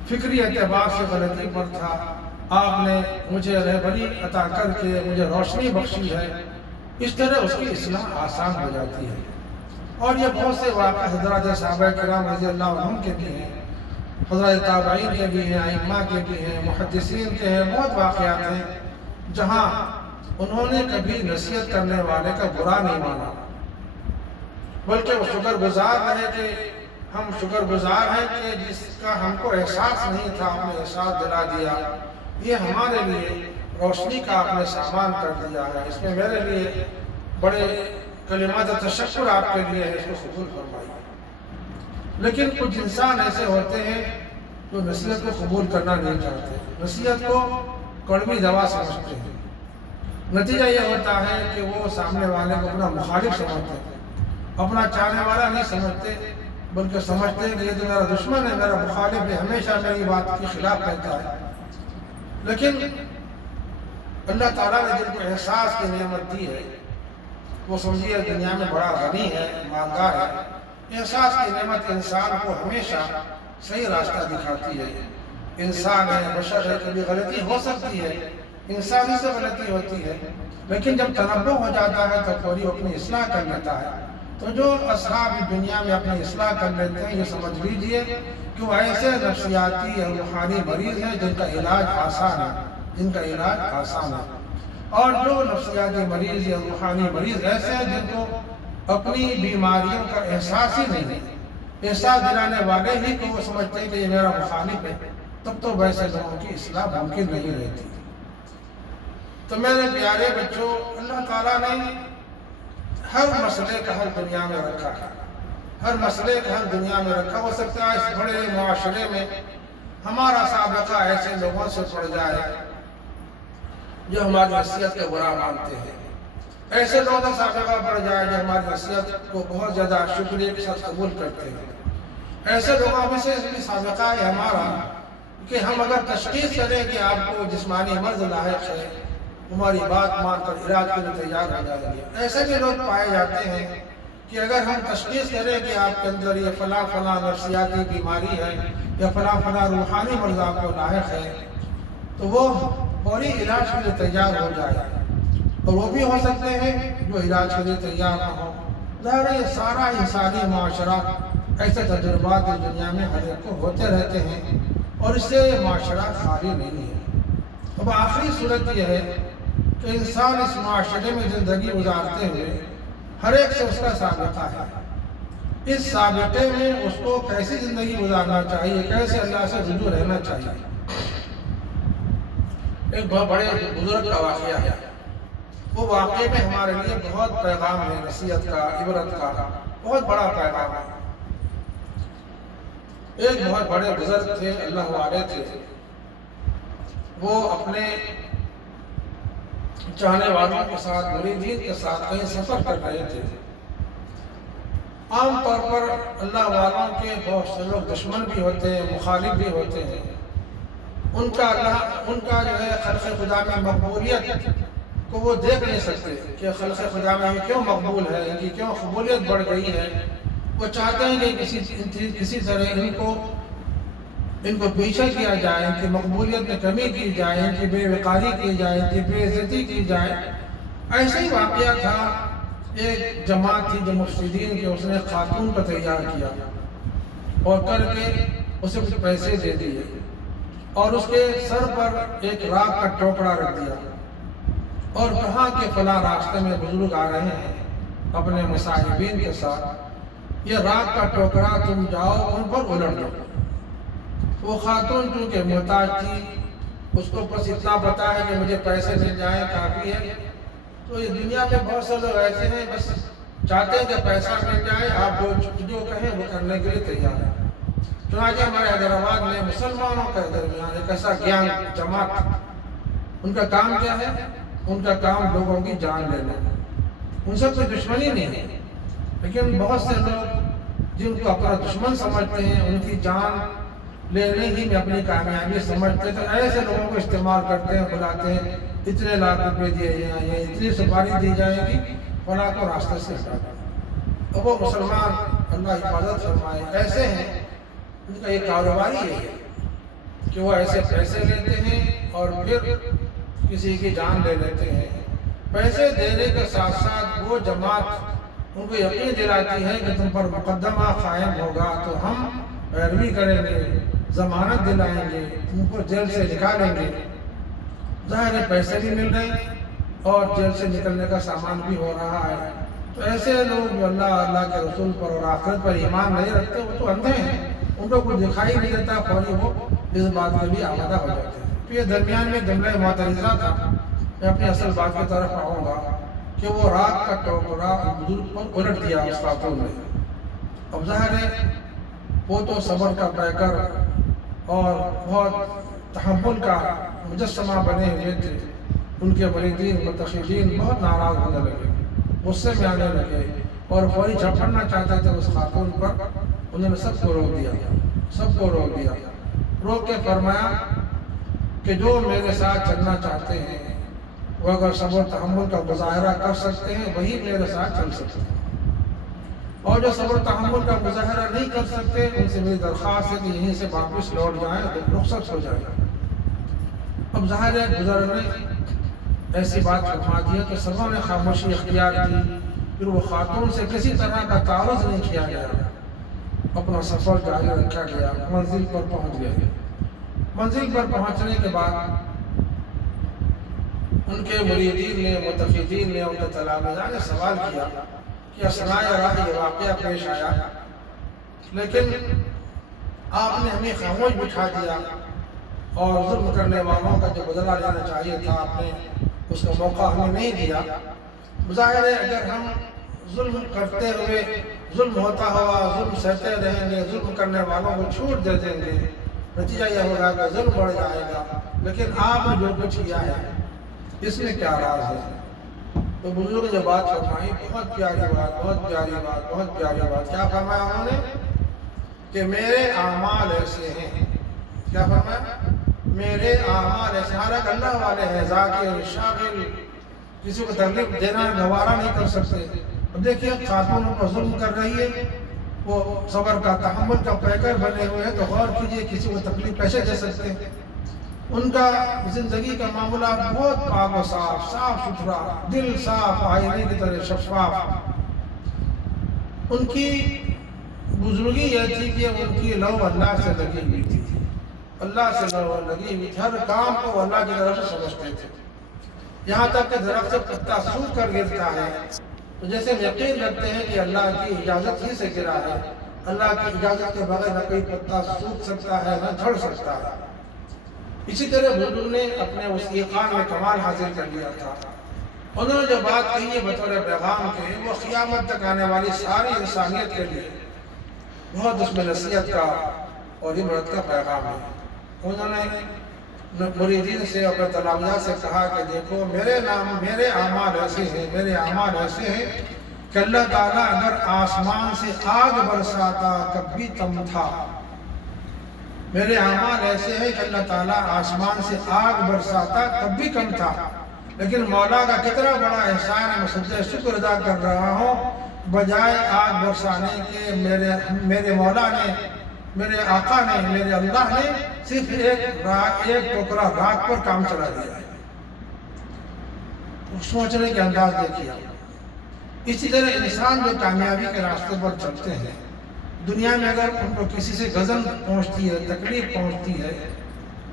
فکری اعتبار سے غلطی پر تھا، آپ نے مجھے رہبری عطا کر کے مجھے روشنی بخشی ہے۔ اس طرح اس کی اصلاح آسان ہو جاتی ہے۔ اور یہ بہت سے واقع حضرات صحابہ کرام رضی اللہ عنہم کے بھی ہیں، حضرات تابعین کے بھی ہیں، ائمہ کے بھی ہیں، محدثین کے ہیں، بہت واقعات ہیں جہاں انہوں نے کبھی نصیحت کرنے والے کا برا نہیں مانا، بلکہ وہ شکر گزار رہے کہ ہم شکر گزار ہیں کہ جس کا ہم کو احساس نہیں تھا آپ نے احساس دلا دیا، یہ ہمارے لیے روشنی کا آپ نے سامان کر دیا ہے، اس میں میرے لیے بڑے کلمات تشکر آپ کے لیے ہے، اس کو قبول فرمائیے۔ لیکن کچھ انسان ایسے ہوتے ہیں جو نصیحت کو قبول کرنا نہیں چاہتے، نصیحت کو کڑوی دوا سمجھتے ہیں۔ نتیجہ یہ ہوتا ہے کہ وہ سامنے والے کو اپنا مخالف سمجھتے ہیں، اپنا چاہنے والا نہیں سمجھتے، بلکہ سمجھتے ہیں کہ یہ تو میرا دشمن ہے، میرا مخالف ہے، ہمیشہ میری بات کے خلاف کہتا ہے۔ لیکن اللہ تعالیٰ نے جن کو احساس کی نعمت دی ہے وہ سمجھیے دنیا میں بڑا غنی ہے، مالدار ہے۔ احساس کی نعمت انسان کو ہمیشہ صحیح راستہ دکھاتی ہے۔ انسان ہے، بشر ہے، کبھی غلطی ہو سکتی ہے، انسانی سے غلطی ہوتی ہے، لیکن جب تنبہ ہو جاتا ہے تو فوری اپنی اصلاح کر لیتا ہے۔ تو جو اصحاب دنیا میں اپنی اصلاح کر لیتے ہیں، یہ سمجھ لیجئے کہ وہ ایسے نفسیاتی اور روحانی مریض ہیں جن کا علاج آسان ہے، جن کا علاج آسان ہے۔ اور جو نفسیاتی مریض یا روحانی مریض ایسے ہیں جن کو اپنی بیماریوں کا احساس ہی نہیں ہے، احساس دلانے والے ہی کو وہ سمجھتے ہیں کہ یہ میرا مخالف ہے، تب تو ویسے لوگوں کی اصلاح ممکن نہیں رہتی۔ تو میرے پیارے بچوں، اللہ تعالیٰ نے ہر مسئلے کا حل دنیا میں رکھا ہے، ہر مسئلے کا حل دنیا میں رکھا۔ ہو سکتا ہے اس بڑے معاشرے میں ہمارا سابقہ ایسے لوگوں سے پڑ جائے جو ہماری حیثیت کو برا مانتے ہیں، ایسے لوگوں کا سابقہ پڑ جائے جو ہماری حیثیت کو بہت زیادہ شکریہ کے ساتھ قبول کرتے ہیں۔ ایسے لوگوں میں سے بھی سابقہ ہے ہمارا کہ ہم اگر تشخیص کریں کہ آپ کو جسمانی مرض لاحق ہے، ہماری بات مان کر علاج کے لیے تیار ہو جائیں گے۔ ایسے بھی لوگ پائے جاتے ہیں کہ اگر ہم تشخیص کریں کہ آپ کے اندر یہ فلاں فلاں نفسیاتی بیماری ہے یا فلاں فلاں روحانی مرض آپ کو لاحق ہے، تو وہ فوری علاج کے لیے تیار ہو جائے، اور وہ بھی ہو سکتے ہیں جو علاج کے لیے تیار نہ ہو۔ ظاہر ہے یہ سارا انسانی معاشرہ، ایسے تجربات اس دنیا میں ہر ایک کو ہوتے رہتے ہیں، اور اس سے یہ معاشرہ خالی نہیں ہے۔ اب آخری صورت یہ ہے کہ انسان اس معاشرے میں زندگی گزارتے ہوئے ہر ایک سے اس کا سابقہ ہے۔ اس سابقے میں اس کو کیسی زندگی گزارنا چاہیے، کیسے اللہ سے رجوع رہنا چاہیے۔ ایک بہت بڑے بزرگ کا واقعہ ہے، وہ واقعے میں ہمارے لیے بہت پیغام ہے، نصیحت کا، عبرت کا بہت بڑا پیغام ہے۔ ایک بہت بڑے بزرگ تھے، اللہ والے تھے، وہ اپنے چاہنے والوں کے ساتھ، مریدین کے ساتھ کہیں سفر کر رہے تھے۔ عام طور پر اللہ والوں کے بہت سے لوگ دشمن بھی ہوتے ہیں، مخالف بھی ہوتے ہیں۔ ان کا جو ہے خلق خدا میں مقبولیت کو وہ دیکھ نہیں سکتے کہ خلق خدا میں یہ کیوں مقبول ہے، ان کی کیوں قبولیت بڑھ گئی ہے۔ وہ چاہتے ہیں کہ کسی طرح ان کو پیچھے کیا جائے، ان کی مقبولیت میں کمی کی جائے، ان کی بے وقاری کی جائے، ان کی بے عزتی کی جائے۔ ایسا ہی واقعہ تھا، ایک جماعت تھی جو مفسدین کے، اس نے خاتون کو تیار کیا اور کر کے اسے کچھ پیسے دے دیے، اور اس کے سر پر ایک راکھ کا ٹوکرا رکھ دیا، اور کہا کہ فلاں راستے میں بزرگ آ رہے ہیں اپنے مصاحبین کے ساتھ، یہ راکھ کا ٹوکرا تم جاؤ ان پر الٹ دو۔ وہ خاتون چونکہ محتاج تھی، اس کو بس اتنا پتا ہے کہ مجھے پیسے مل جائیں کافی ہے۔ تو یہ دنیا میں بہت سے لوگ ایسے ہیں، بس چاہتے ہیں کہ پیسہ مل جائے، آپ جو کہیں وہ کرنے کے لیے تیار ہیں۔ چنانچہ ہمارے حیدرآباد میں مسلمانوں کے درمیان ایک ایسا گیان جماعت، ان کا کام کیا ہے؟ ان کا کام لوگوں کی جان لینا۔ ان سے کوئی دشمنی نہیں ہے، لیکن بہت سے لوگ جن کو اپنا دشمن سمجھتے ہیں، ان کی جان لینے ہی میں اپنی کامیابی سمجھتے ہیں، تو ایسے لوگوں کو استعمال کرتے ہیں، بلاتے ہیں، اتنے لاکھ روپے دیے جائیں گے، اتنی سپاری دی جائے گی، فلاں کو راستے سے ہٹا دیں۔ اب وہ مسلمان، اللہ حفاظت فرمائے، ایسے ہیں، ان کا یہ کاروبار ہی ہے کہ وہ ایسے پیسے لیتے ہیں اور پھر کسی کی جان لے لیتے ہیں۔ پیسے دینے کے ساتھ ساتھ وہ جماعت ان کو یقین دلاتی ہے کہ تم پر مقدمہ قائم ہوگا تو ہم پیروی کریں گے، ضمانت دلائیں گے، تم کو جیل سے نکالیں گے۔ ظاہر ہے پیسے بھی مل رہے ہیں اور جیل سے نکلنے کا سامان بھی ہو رہا ہے۔ تو ایسے لوگ جو اللہ کے رسول پر اور آخرت پر ایمان نہیں رکھتے، وہ تو اندھے ہیں، ان کو کچھ دکھائی نہیں دیتا، فوری وہ اس بات کے لیے آمادہ ہو جاتے ہیں۔ تو یہ درمیان میں جملہ معترضہ تھا۔ میں اپنی اصل بات کی طرف آؤں گا کہ وہ راکھ کا ٹوکرا بزرگ پر الٹ دیا اس خاتون نے۔ اب ظاہر ہے وہ تو صبر کا پیکر اور بہت تحمل کا مجسمہ بنے ہوئے تھے۔ ان کے مریدین متخذین بہت ناراض ہونے لگے، غصے میں آنے لگے اور فوری جھپٹنا چاہتے تھے اس خاتون پر۔ انہوں نے سب کو روک دیا، سب کو روک دیا، روک کے فرمایا کہ جو میرے ساتھ چلنا چاہتے ہیں وہ اگر صبر تحمل کا مظاہرہ کر سکتے ہیں وہی میرے ساتھ چل سکتے ہیں، اور جو صبر تحمل کا مظاہرہ نہیں کر سکتے ان سے میری درخواست ہے کہ یہیں سے واپس لوٹ جائیں، رخصت ہو جائے۔ اب ظاہر ہے بزرگ نے ایسی بات فرما دیا کہ سبوں نے خاموشی اختیار کی۔ پھر وہ خاتون سے کسی طرح کا تعارض نہیں کیا گیا، اپنا سفر جاری رکھا گیا، منزل پر پہنچ گئے۔ منزل پر پہنچنے کے بعد ان کے مریدین نے، متفقین نے، ان کے تلامذہ نے سوال کیا کہ اسنائے راہ یہ واقعہ پیش آیا، لیکن آپ نے ہمیں خاموش بٹھا دیا اور ظلم کرنے والوں کا جو بدلہ لینا چاہیے تھا آپ نے اس کا موقع ہمیں نہیں دیا۔ ظاہر ہے اگر ہم ظلم کرتے ہوئے، ظلم ہوتا ہوا ظلم سہتے رہیں گے، ظلم کرنے والوں کو چھوٹ دے دیں گے، نتیجہ یہ ہوگا کہ ظلم بڑھ جائے گا۔ لیکن آپ نے جو کچھ کیا ہے اس میں کیا راز ہے؟ تو بزرگ جو بات فرمائی، بہت پیاری بات، بہت پیاری بات، بہت پیاری بات۔ کیا فرمایا انہوں نے؟ کہ میرے اعمال ایسے ہیں۔ کیا فرمایا؟ میرے اعمال ایسے، حالانکہ اللہ والے ہیں، ذاکر، شاغل، کسی کو تکلیف دینا گوارا نہیں کر سکتے۔ اب دیکھیے خاتون پر ظلم کر رہی ہے، وہ صبر کا، تحمل کا پیکر بنے ہوئے ہیں، تو غور کیجئے کسی کو تکلیف کیسے دے سکتے ہیں؟ ان کا زندگی کا معاملہ بہت پاک و صاف، صاف ستھرا، دل صاف، آئینے کی طرح شفاف۔ ان کی بزرگی یہ تھی کہ ان کی لو اللہ سے لگی ہوئی تھی، اللہ سے لو لگی ہوئی تھی، ہر کام کو اللہ کی طرف سے سمجھتے تھے۔ یہاں تک کہ درخت سے پتا سوکھ کر گرتا ہے تو جیسے یقین رکھتے ہیں کہ اللہ کی اجازت ہی سے گرا ہے، اللہ کی اجازت کے بغیر نہ کوئی پتا سوکھ سکتا ہے نہ جھڑ سکتا ہے۔ اسی طرح بزرگ نے اپنے اس ایقان میں کمال حاصل کر لیا تھا۔ انہوں نے جو بات کہی ہے بطور پیغام کے، وہ قیامت تک آنے والی ساری انسانیت کے لیے بہت اس میں نصیحت کا اور عبرت کا پیغام ہے۔ انہوں نے مریدین سے اور طلباء سے کہا کہ دیکھو میرے اعمال ایسے ہیں، میرے اعمال ایسے ہیں کہ اللہ تعالیٰ اگر آسمان سے آگ برساتا تب بھی کم تھا۔ میرے اعمال ایسے ہیں کہ اللہ تعالیٰ آسمان سے آگ برساتا تب بھی کم تھا، لیکن مولا کا کتنا بڑا احسان ہے، میں سجدہ شکر ادا کر رہا ہوں، بجائے آگ برسانے کے میرے مولا نے، میرے آقا نے، میرے اللہ نے صرف ایک ٹوکرا راکھ پر کام چلا دیا ہے۔ سوچنے کے انداز دیکھیے۔ اسی طرح انسان جو کامیابی کے راستے پر چلتے ہیں، دنیا میں اگر ان کو کسی سے غضب پہنچتی ہے، تکلیف پہنچتی ہے،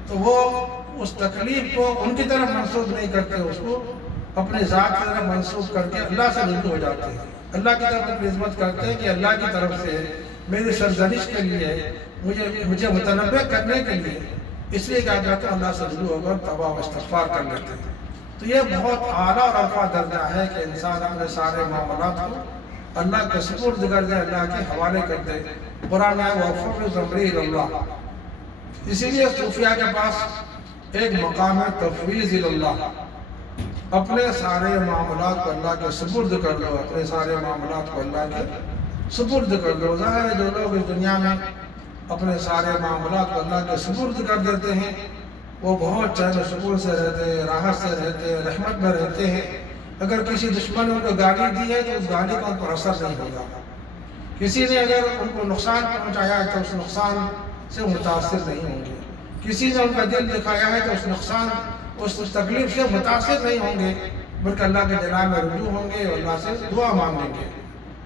تو وہ اس تکلیف کو ان کی طرف منسوب نہیں کرتے، اس کو اپنے ذات کی طرف منسوب کر کے اللہ سے رجوع ہو جاتے ہیں، اللہ کی طرف اپنی نسبت کرتے ہیں کہ اللہ کی طرف سے میری سرزنش کے لیے، مجھے متنبہ کرنے کے لیے، اس لیے کیا کہتے ہیں اللہ سے رجوع ہو کر توبہ و استغفار کر لیتے ہیں۔ تو یہ بہت اعلیٰ اور رفع درجہ ہے کہ انسان اپنے سارے معاملات کو اللہ کے سپرد کر دے، اللہ کے حوالے کر دے۔ قرآن ہے وَفَوِّضْ أَمْرِي إِلَى اللَّهِ، اسی لیے صوفیاء کے پاس ایک مقام ہے تفویض الی اللہ، اپنے سارے معاملات کو اللہ کے سپرد کر دو، اپنے سارے معاملات کو اللہ کے سپرد کر دو۔ ظاہر ہے جو لوگ اس دنیا میں اپنے سارے معاملات کو اللہ کے سپرد کر دیتے ہیں، وہ بہت چین و سکون سے رہتے ہیں، راحت سے رہتے ہیں، رحمت میں رہتے ہیں۔ اگر کسی دشمن نے ان کو گالی دی ہے تو اس گالی کا ان پر اثر نہیں ہوگا، کسی نے اگر ان کو نقصان پہنچایا ہے تو اس نقصان سے متاثر نہیں ہوں گے، کسی نے ان کا دل دکھایا ہے تو اس نقصان، اس تکلیف سے متاثر نہیں ہوں گے، بلکہ اللہ کے جناب میں رجوع ہوں گے اور اللہ سے دعا مانگیں گے۔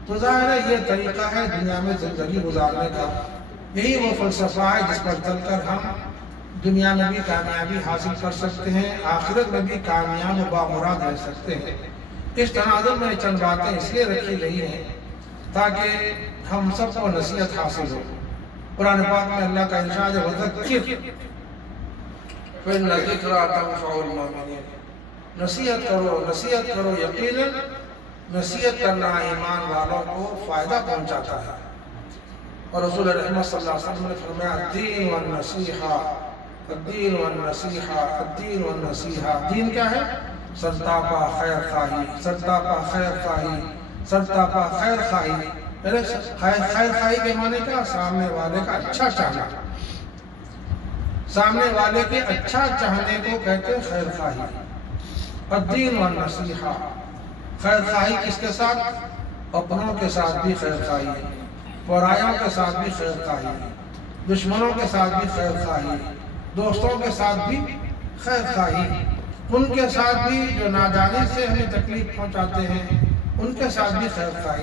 تو ظاہر ہے یہ طریقہ ہے دنیا میں زندگی گزارنے کا، یہی وہ فلسفہ ہے جس پر چل کر ہم دنیا میں بھی کامیابی حاصل کر سکتے ہیں، آخرت میں بھی کامیاب و بامراد رہ سکتے ہیں۔ اس تناظر میں چند باتیں اس لیے رکھی گئی ہیں تاکہ ہم سب کو نصیحت حاصل ہو۔ قرآن پاک میں اللہ کا ارشاد ہے وَذَكِّرْ فَإِنَّ الذِّكْرَىٰ تَنفَعُ الْمُؤْمِنِينَ، نصیحت کرو، نصیحت کرو، یقیناً نصیحت کرنا ایمان والوں کو فائدہ پہنچاتا ہے۔ اور رسول رحمت صلی اللہ علیہ وسلم نے فرمایا الدین والنصیحہ، الدین والنصیحہ، الدین والنصیحہ۔ دین کیا ہے؟ سرتاپا خیر خواہی، سرتاپا خیر خواہی، سرتاپا خیر خواہی۔ خیر خواہی کے معنی کیا؟ سامنے والے کا اچھا چاہنا، سامنے والے کے اچھا چاہنے کو کہتے ہیں خیر خواہی۔ الدین والنصیحہ، خیر خواہی کس کے ساتھ؟ اپنوں کے ساتھ بھی خیر خواہی، پرایوں کے ساتھ بھی خیر خواہی، دشمنوں کے ساتھ بھی خیر خواہی، دوستوں کے ساتھ بھی خیر خواہی، ان کے ساتھ بھی جو نادانی سے ہمیں تکلیف پہنچاتے ہیں ان کے ساتھ بھی خیر خواہی،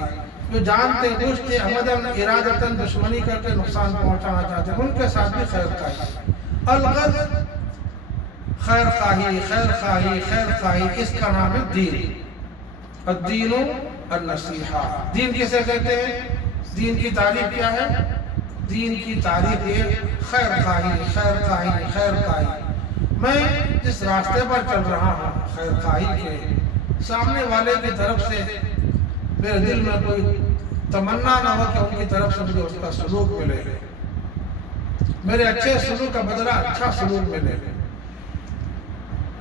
جو جانتے بوجھتے عمدن ارادتاً دشمنی کر کے نقصان پہنچانا چاہتے ہیں ان کے ساتھ بھی خیر خواہی۔ الغرض خیر خواہی، خیر خواہی، خیر خواہی، اس کا نام ہے دین۔ الدین النصیحہ۔ دین کسے کہتے ہیں؟ دین کی تعریف کیا ہے؟ دین کی تعریف یہ خیر خواہی، خیر خواہی، خیر خواہی۔ میں جس راستے پر چل رہا ہوں خیر خواہی کے، سامنے والے کی طرف سے میرے دل میں کوئی تمنا نہ ہو کہ ان کی طرف سے مجھے اس کا سلوک ملے، میرے اچھے سلوک کا بدلہ اچھا سلوک ملے،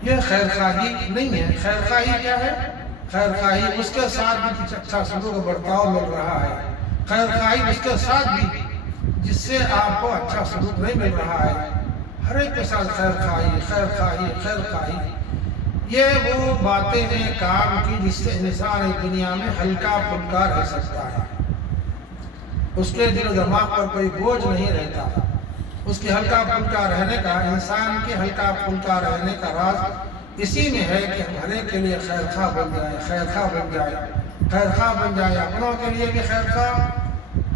یہ خیر خواہی نہیں ہے۔ خیر خواہی کیا ہے؟ خیر خواہی اس کے ساتھ بھی کچھ اچھا سلوک برتاؤ مل رہا ہے، خیر خواہی اس کے ساتھ بھی جس سے آپ کو اچھا سلوک نہیں مل رہا ہے، ہر ایک کے ساتھ خیر خواہی، خیر خواہی، خیر خواہی۔ یہ وہ باتیں ہیں کام کی جس سے انسان اس دنیا میں ہلکا پھلکا رہ سکتا ہے، اس کے دل و دماغ پر کوئی بوجھ نہیں رہتا۔ اس کے ہلکا پھلکا رہنے کا، انسان کے ہلکا پھلکا رہنے کا راز اسی میں ہے کہ ہم ہر ایک کے لیے خیر خواہ بن جائیں، خیر خواہ بن جائیں، خیر خواہ بن جائیں، اپنوں کے لیے بھی خیر خواہ،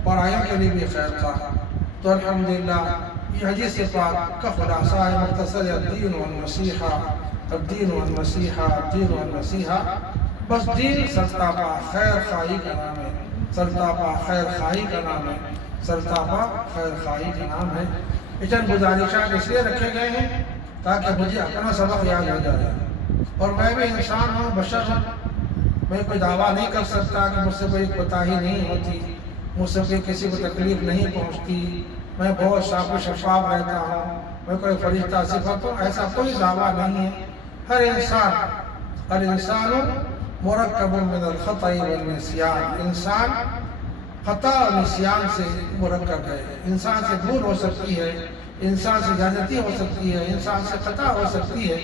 پرائیوں کے لیے بھی خیر خواہ۔ تو الحمدللہ یہ حدیث پاک کا خلاصہ ہے مختصر الدین والنصیحہ، الدین والنصیحہ، الدین والنصیحہ۔ بس دین سرتاپا خیر خواہی کا نام ہے، سرتاپا خیر خواہی کا نام ہے، سرتاپا خیر خواہی کا نام ہے۔ یہ چند گزارشات اس لیے رکھے گئے ہیں تاکہ مجھے اپنا سبق یاد ہو جائے، اور میں بھی انسان ہوں، بشر ہوں، میں کوئی دعویٰ نہیں کر سکتا کہ مجھ سے کوئی کوتاہی نہیں ہوتی، مجھ سے کوئی کسی کو تکلیف نہیں پہنچتی، میں بہت صاف و شفاف رہتا ہوں، میں کوئی فرشتہ صفت ہوں، ایسا کوئی دعویٰ نہیں ہے۔ ہر انسان مرکب من الخطأ والنسیان، انسان خطا اور نسیان سے مرکب ہے۔ انسان سے بھول ہو سکتی ہے، انسان سے زیادتی ہو سکتی ہے، انسان سے خطا ہو سکتی ہے۔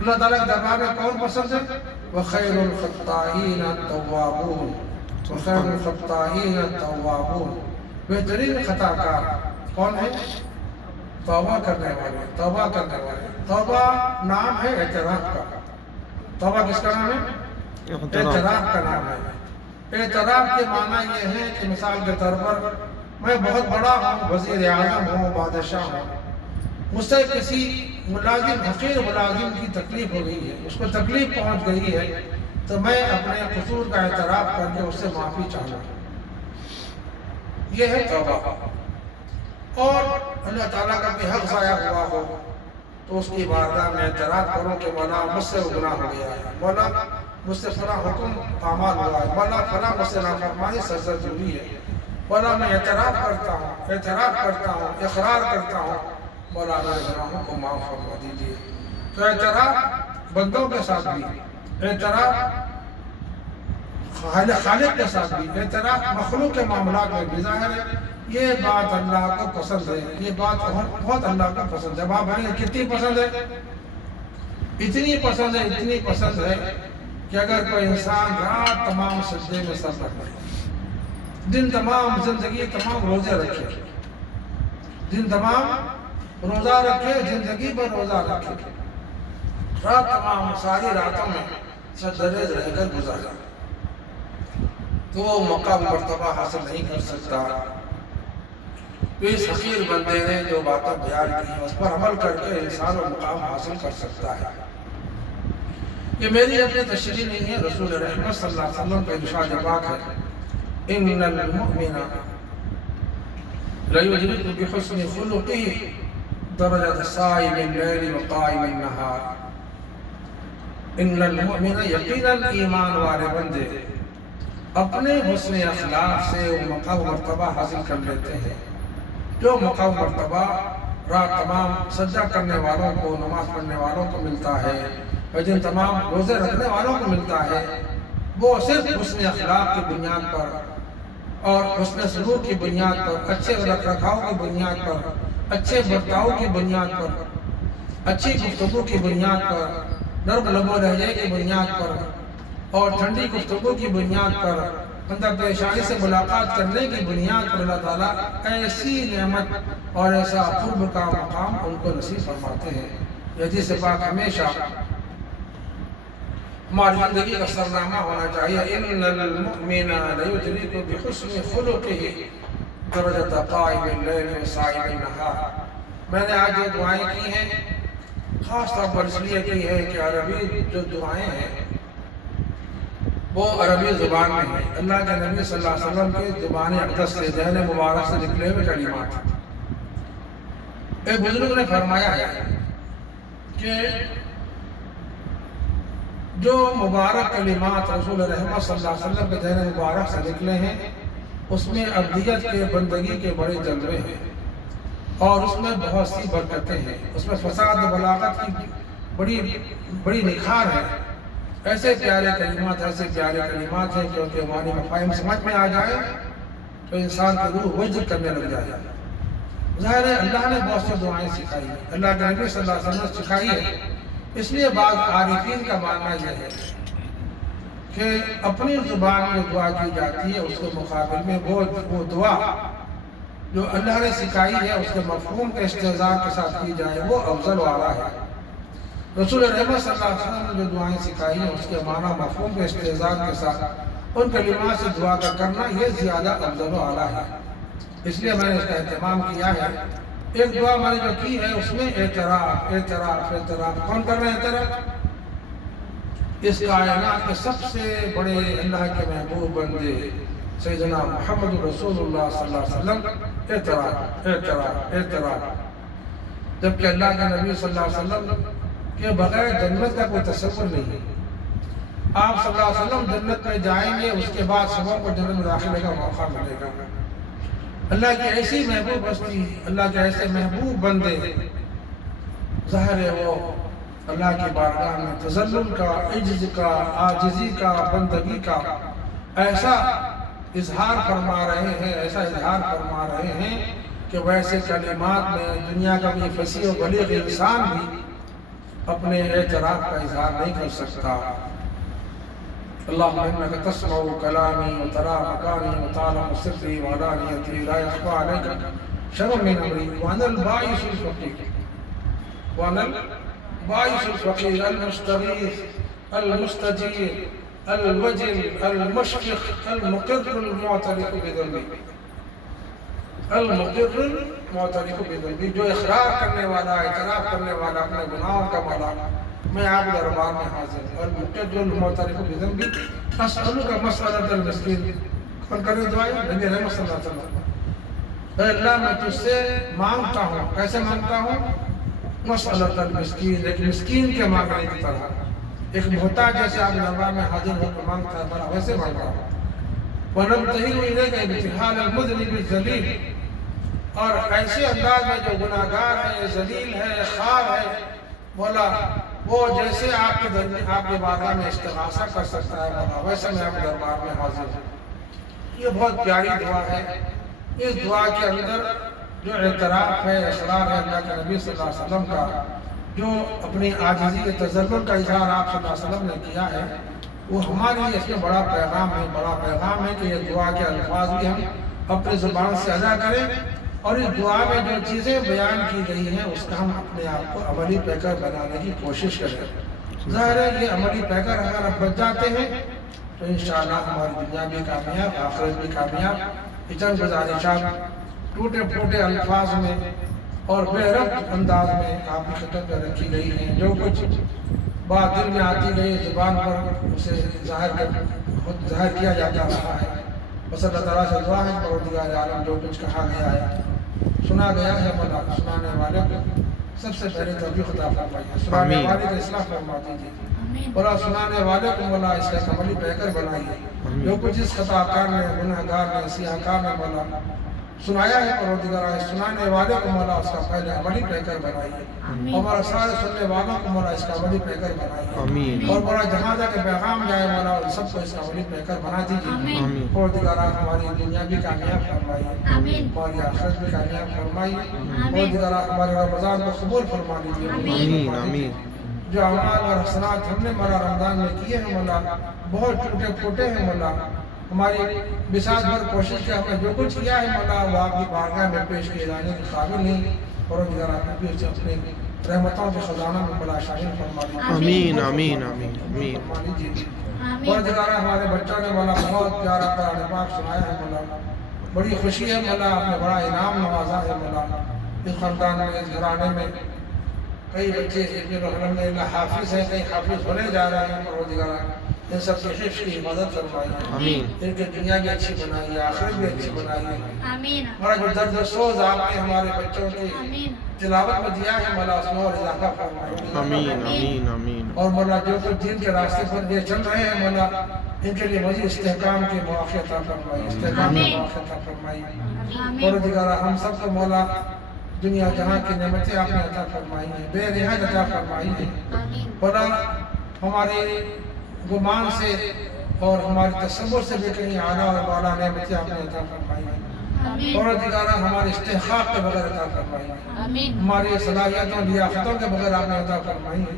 اللہ تعالیٰ کے دربار میں کون پسند ہے؟ وَخَيْرُ الْخَطَّائِينَ التَّوَّابُونَ، وَخَيْرُ الْخَطَّائِينَ التَّوَّابُونَ۔ بہترین خطا کار کون ہے؟ توبہ کرنے والے، توبہ کرنے والے۔ توبہ نام ہے اعتراف کا۔ توبہ کس کا نام ہے؟ اعتراف کا نام ہے۔ اعتراف کے معنی یہ ہے کہ مثال کے طور پر میں بہت بڑا ہوں، وزیر اعظم ہوں، بادشاہ ہوں، مجھ سے کسی ملازم، حقیر ملازم کی تکلیف ہو گئی ہے، اس کو تکلیف پہنچ گئی ہے، تو میں اپنے قصور کا اعتراف کر کے اس سے معافی چاہوں، یہ ہے توبہ۔ اور اللہ تعالیٰ کا بھی حق ضائع ہوا ہو تو اس کی بارگاہ میں اعتراف کروں کہ مولا مجھ سے گناہ ہو گیا ہے، مولا مجھ سے فلاں حکم پامال ہوا ہے، مولا فلاں مجھ سے نافرمانی سرزد ہوئی ہے، مولا میں اعتراف کرتا ہوں، اعتراف کرتا ہوں، اقرار کرتا ہوں، مولا میرے گناہوں کو معاف فرما دیجیے۔ تو اعتراف بندوں کے ساتھ بھی، اعتراف خالق کے ساتھ بھی، اعتراف مخلوق کے معاملات میں بھی ظاہر ہے۔ یہ بات اللہ کو پسند ہے، یہ بات بہت اللہ کو پسند ہے۔ بات بھائی کتنی پسند ہے؟ اتنی پسند ہے، اتنی پسند ہے کہ اگر کوئی انسان رات تمام سجدے میں سر رکھے، دن تمام زندگی تمام روزے رکھے، دن تمام روزہ رکھے، زندگی پر روزہ رکھے، رات تمام ساری راتوں میں سجدے رہ کر گزارا، تو وہ مقام مرتبہ حاصل نہیں کر سکتا۔ تو اس حقیر بندے نے جو باتیں بیان کی ہیں اس پر عمل کر کے انسان و مقام حاصل کر سکتا ہے۔ یہ میری اپنی تشریح نہیں ہے، رسول رحمت صلی اللہ علیہ وسلم کا ارشاد پاک ہے، ان المؤمن لیدرک بحسن خلقہ درجۃ صائم اللیل وقائم النہار۔ ان المؤمن، یقیناً ایمان والے بندے اپنے حسن اخلاق سے وہ مقام مرتبہ حاصل کر لیتے ہیں جو مقام مرتبہ رات تمام سجدہ کرنے والوں کو، نماز پڑھنے والوں کو ملتا ہے، اور جن تمام روزے رکھنے والوں کو ملتا ہے، وہ صرف حسن اخلاق کی بنیاد پر اور حسن سلوک کی بنیاد پر، اچھے رکھ رکھاؤ کی بنیاد پر، اچھے برتاؤ کی بنیاد پر، اچھی گفتگو کی بنیاد پر، نرم لب و لہجے کی بنیاد پر اور ٹھنڈی گفتگو کی بنیاد پر، بندہ پیشانی سے ملاقات کرنے کی بنیاد پر اللہ تعالیٰ ایسی نعمت اور ایسا قرب کا مقام ان کو نصیب فرماتے ہیں۔ یہ حدیث پاک ہمیشہ ہماری زندگی کا سرنامہ ہونا چاہیے، ان المؤمن لیدرک بحسن خلقہ درجۃ قائم اللیل وصائم النہار۔ میں نے آج جو دعائیں کی ہیں خاص طور پر اس لیے کی ہے کہ عربی جو دعائیں ہیں وہ عربی زبان میں ہے، اللہ کے نبی صلی اللہ علیہ وسلم کے زبان اقدس سے، ذہن مبارک سے نکلے ہوئے کلمات۔ ایک بزرگ نے فرمایا ہے کہ جو مبارک کلمات رسول رحمت صلی اللہ علیہ وسلم کے ذہن مبارک سے نکلے ہیں، اس میں عبدیت کے، بندگی کے بڑے جلوے ہیں، اور اس میں بہت سی برکتیں ہیں، اس میں فساد و بلاغت کی بڑی نکھار ہے۔ ایسے پیارے کلمات ہیں کہ ان کے معنی مفاہیم سمجھ میں آ جائے تو انسان کی روح وجد کرنے لگ جائے۔ ظاہر ہے اللہ نے بہت سی دعائیں سکھائی ہیں، اللہ کے نبی صلی اللہ علیہ وسلم نے سکھائی ہے، اس لیے بعض عارفین کا ماننا یہ ہے کہ اپنی زبان میں دعا کی جاتی ہے، اس کے مقابل میں وہ دعا جو اللہ نے سکھائی ہے اس کے مفہوم کے استحضار کے ساتھ کی جائے، وہ افضل والا ہے۔ رسول رحمت صلی اللہ علیہ وسلم نے جو دعائیں سکھائی ہیں اس کے معنی مفہوم کے استحضار کے ساتھ ان کلمات سے دعا کا کرنا یہ زیادہ افضل و اعلیٰ ہے، اس لیے میں نے اس کا اہتمام کیا ہے۔ ایک دعا میں نے جو کی ہے اس میں اعتراف کون کر رہے ہیں اعتراف؟ اس کائنات کے سب سے بڑے اللہ کے محبوب بندے سیدنا محمد رسول اللہ صلی اللہ علیہ وسلم اعتراف، جبکہ اللہ کے نبی صلی اللہ علیہ وسلم کے بغیر جنت کا کوئی تصور نہیں ہے۔ آپ صلی اللہ علیہ وسلم جنت میں جائیں گے، اس کے بعد سبوں کو جنت میں داخلے کا موقع ملے گا۔ اللہ کی ایسی محبوب بستی، اللہ کے ایسے محبوب بندے، ظاہر ہے وہ اللہ کی بارگاہ میں تذلل کا، عجز کا، عاجزی کا، بندگی کا ایسا اظہار فرما رہے ہیں کہ ویسے کلمات میں دنیا کا بھی فصیح و بلیغ انسان بھی اپنے اعتراف کا اظہار نہیں کر سکتا۔ اللہم انک تسمع کلامی وترى مکانی وتعلم سری وعلانیتی لا یخفی علیک شیء من امری وانا الباعث الفقیر المستغیث المستجیر الوجل المشفق المقر المعترف بذنبی، جو اقرار کرنے والا، اعتراف کرنے والا اپنے گناہوں کا مولا، میں آپ دربار میں حاضر ہوں۔ المقر المعترف بذنبی اسألک مسألۃ المسکین، کون کرے دعائیں؟ نبی رحمت صلی اللہ علیہ وسلم۔ اے اللہ میں تجھ سے مانگتا ہوں، کیسے مانگتا ہوں؟ مسألۃ المسکین، ایک مسکین کے مانگنے کی طرح، ایک محتاج جیسے آپ دربار میں حاضر ہو کر مانگتا ہے بڑا ویسے مانگتا ہوں۔ وَنَبْتَهِلُ إِلَيْكَ ابْتِهَالَ الْمُذْنِبِ الذَّلِيلِ، اور ایسے انداز میں جو گناہگار ہے، ذلیل ہے، خوار ہے، مولا وہ جیسے آپ کے بارگاہ میں استغاثہ کر سکتا ہے مولا، ویسے میں آپ کے دربار میں حاضر ہوں۔ یہ بہت پیاری دعا ہے۔ اس دعا کے اندر جو اعتراف ہے، اصرار ہے اللہ کے نبی صلی اللہ علیہ وسلم کا، جو اپنی عاجزی کے تذلل کا اظہار آپ صلی اللہ علیہ وسلم نے کیا ہے، وہ ہمارے لیے اس میں بڑا پیغام ہے کہ یہ دعا کے الفاظ بھی ہم اپنی زبان سے ادا کریں، اور اس دعا میں جو چیزیں بیان کی گئی ہیں اس کا ہم اپنے آپ کو عملی پیکر بنانے کی کوشش کریں۔ ظاہر ہے یہ عملی پیکر اگر ہم بچ جاتے ہیں تو انشاءاللہ ہماری دنیا بھی کامیاب، آخرت بھی کامیاب۔ یہ چند گزارشات ٹوٹے پھوٹے الفاظ میں اور بے ربط انداز میں آپ کی خدمت میں رکھی گئی ہیں، جو کچھ بات دل میں آتی گئی زبان پر اسے ظاہر کیا جاتا رہا ہے۔ بس اللہ تعالیٰ سے دعا ہے پروردگار عالم جو کچھ کہا گیا ہے، سنا گیا ہے، مولا سنانے والے کو سب سے پہلے توفیق عطا فرمائیے، سنانے والے کو اصلاح فرما دیجیے، مولا سنانے والے کو مولا اس کا عملی پیکر بنائیے۔ جو کچھ اس خطا کار نے، گناہ گار نے، سیاہ کار نے مولا سنایا ہے پروردگار، سنانے والے کو مولا اس کا پہلے عملی پیکر بنائیے، اور مولا سارے سننے والوں کو مولا اس کا عملی پیکر بنائیے، اور مولا جہاں جا کے پیغام جائے مولا ان سب کو اس کا عملی پیکر بنا دیجیے۔ پروردگار ہماری دنیا بھی کامیاب فرمائیے، ہماری آخرت بھی کامیاب فرمائیے، پروردگار ہمارے رمضان کو قبول فرما لیجیے۔ جو اعمال اور حسنات ہم نے مولا رمضان میں کیے ہیں مولا بہت ٹوٹے پھوٹے ہیں مولا، ہماری بساط بھر کوشش کے ہم نے جو کچھ کیا ہے مولا وہ آپ کی بارگاہ میں پیش کیے جانے کے قابل نہیں، پروردگار آپ نے اپنے رحمتوں کے خزانہ میں بلا شامل فرما دیجیے۔ آمین آمین آمین آمین۔ پروردگار ہمارے بچوں نے مولا بہت پیارا قرآن پاک سنایا ہے مولا، بڑی خوشی ہے مولا، آپ نے بڑا انعام نوازا ہے مولا۔ اس خاندان میں، اس گھرانے میں کئی بچے الحمدللہ حافظ ہیں، کئی حافظ ہونے جا رہے ہیں، پروردگار ان سب کی حفظ کی حفاظت فرمائیے، آمین ان کی دنیا بھی اچھی بنائیے، آخرت بھی اچھی بنائیے۔ آمین ہمارا جو درد و سوز آپ نے ہمارے بچوں کی آمین تلاوت میں دیا ہے مولا، اس میں اور اضافہ فرمائیے۔ آمین آمین آمین اور مولا جو کچھ دین کے راستے پر یہ چل رہے ہیں مولا، ان کے لیے مزید استحکام کے مواقع عطا فرمائیے، استحکام کے مواقع عطا فرمائیے۔ پروردگار ہم سب کو مولا دنیا جہاں کی نعمتیں آپ نے عطا فرمائی ہیں، بے نہایت عطا فرمائی ہیں مولا، ہمارے گمان سے اور ہمارے تصور سے بھی کہیں اعلیٰ اور بالا نعمتیں آپ نے عطا فرمائی ہیں۔ پروردگار ہمارے استحقاق کے بغیر عطا فرمائی ہیں، ہماری صلاحیتوں لیاقتوں کے بغیر آپ نے عطا فرمائی ہیں۔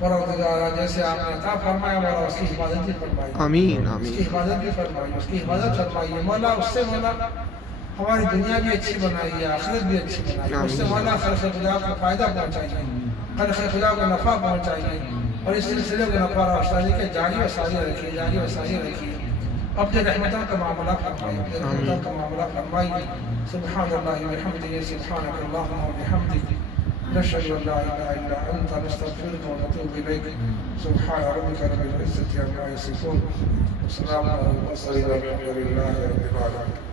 پروردگار جیسے آپ نے عطا فرمایا مولا، اس کی حفاظت بھی فرمائی، آمین اس آمین کی حفاظت بھی فرمائی، اس کی حفاظت فرمائیے مولا۔ اس سے مولا ہماری دنیا بھی اچھی بنائیے، آخرت بھی اچھی بنائیے، اس سے مولا خلق خدا کو فائدہ پہنچائیے، خلق خدا کو نفع پہنچائیے، اور اس سلسلے کو نفع رسانی کے جاری و ساری رکھیے، جاری و ساری رکھیے۔ اپنے رحمتوں کا معاملہ فرمائیے، اپنے رحمتوں کا معاملہ فرمائیے۔ سبحان اللہ وبحمدہ، سبحانک اللہم وبحمدک، نشہد ان لا الہ الا انت، نستغفرک ونتوب الیک۔ سبحان ربک رب العزة عما یصفون، وسلام علی المرسلین والحمد للہ رب العالمین۔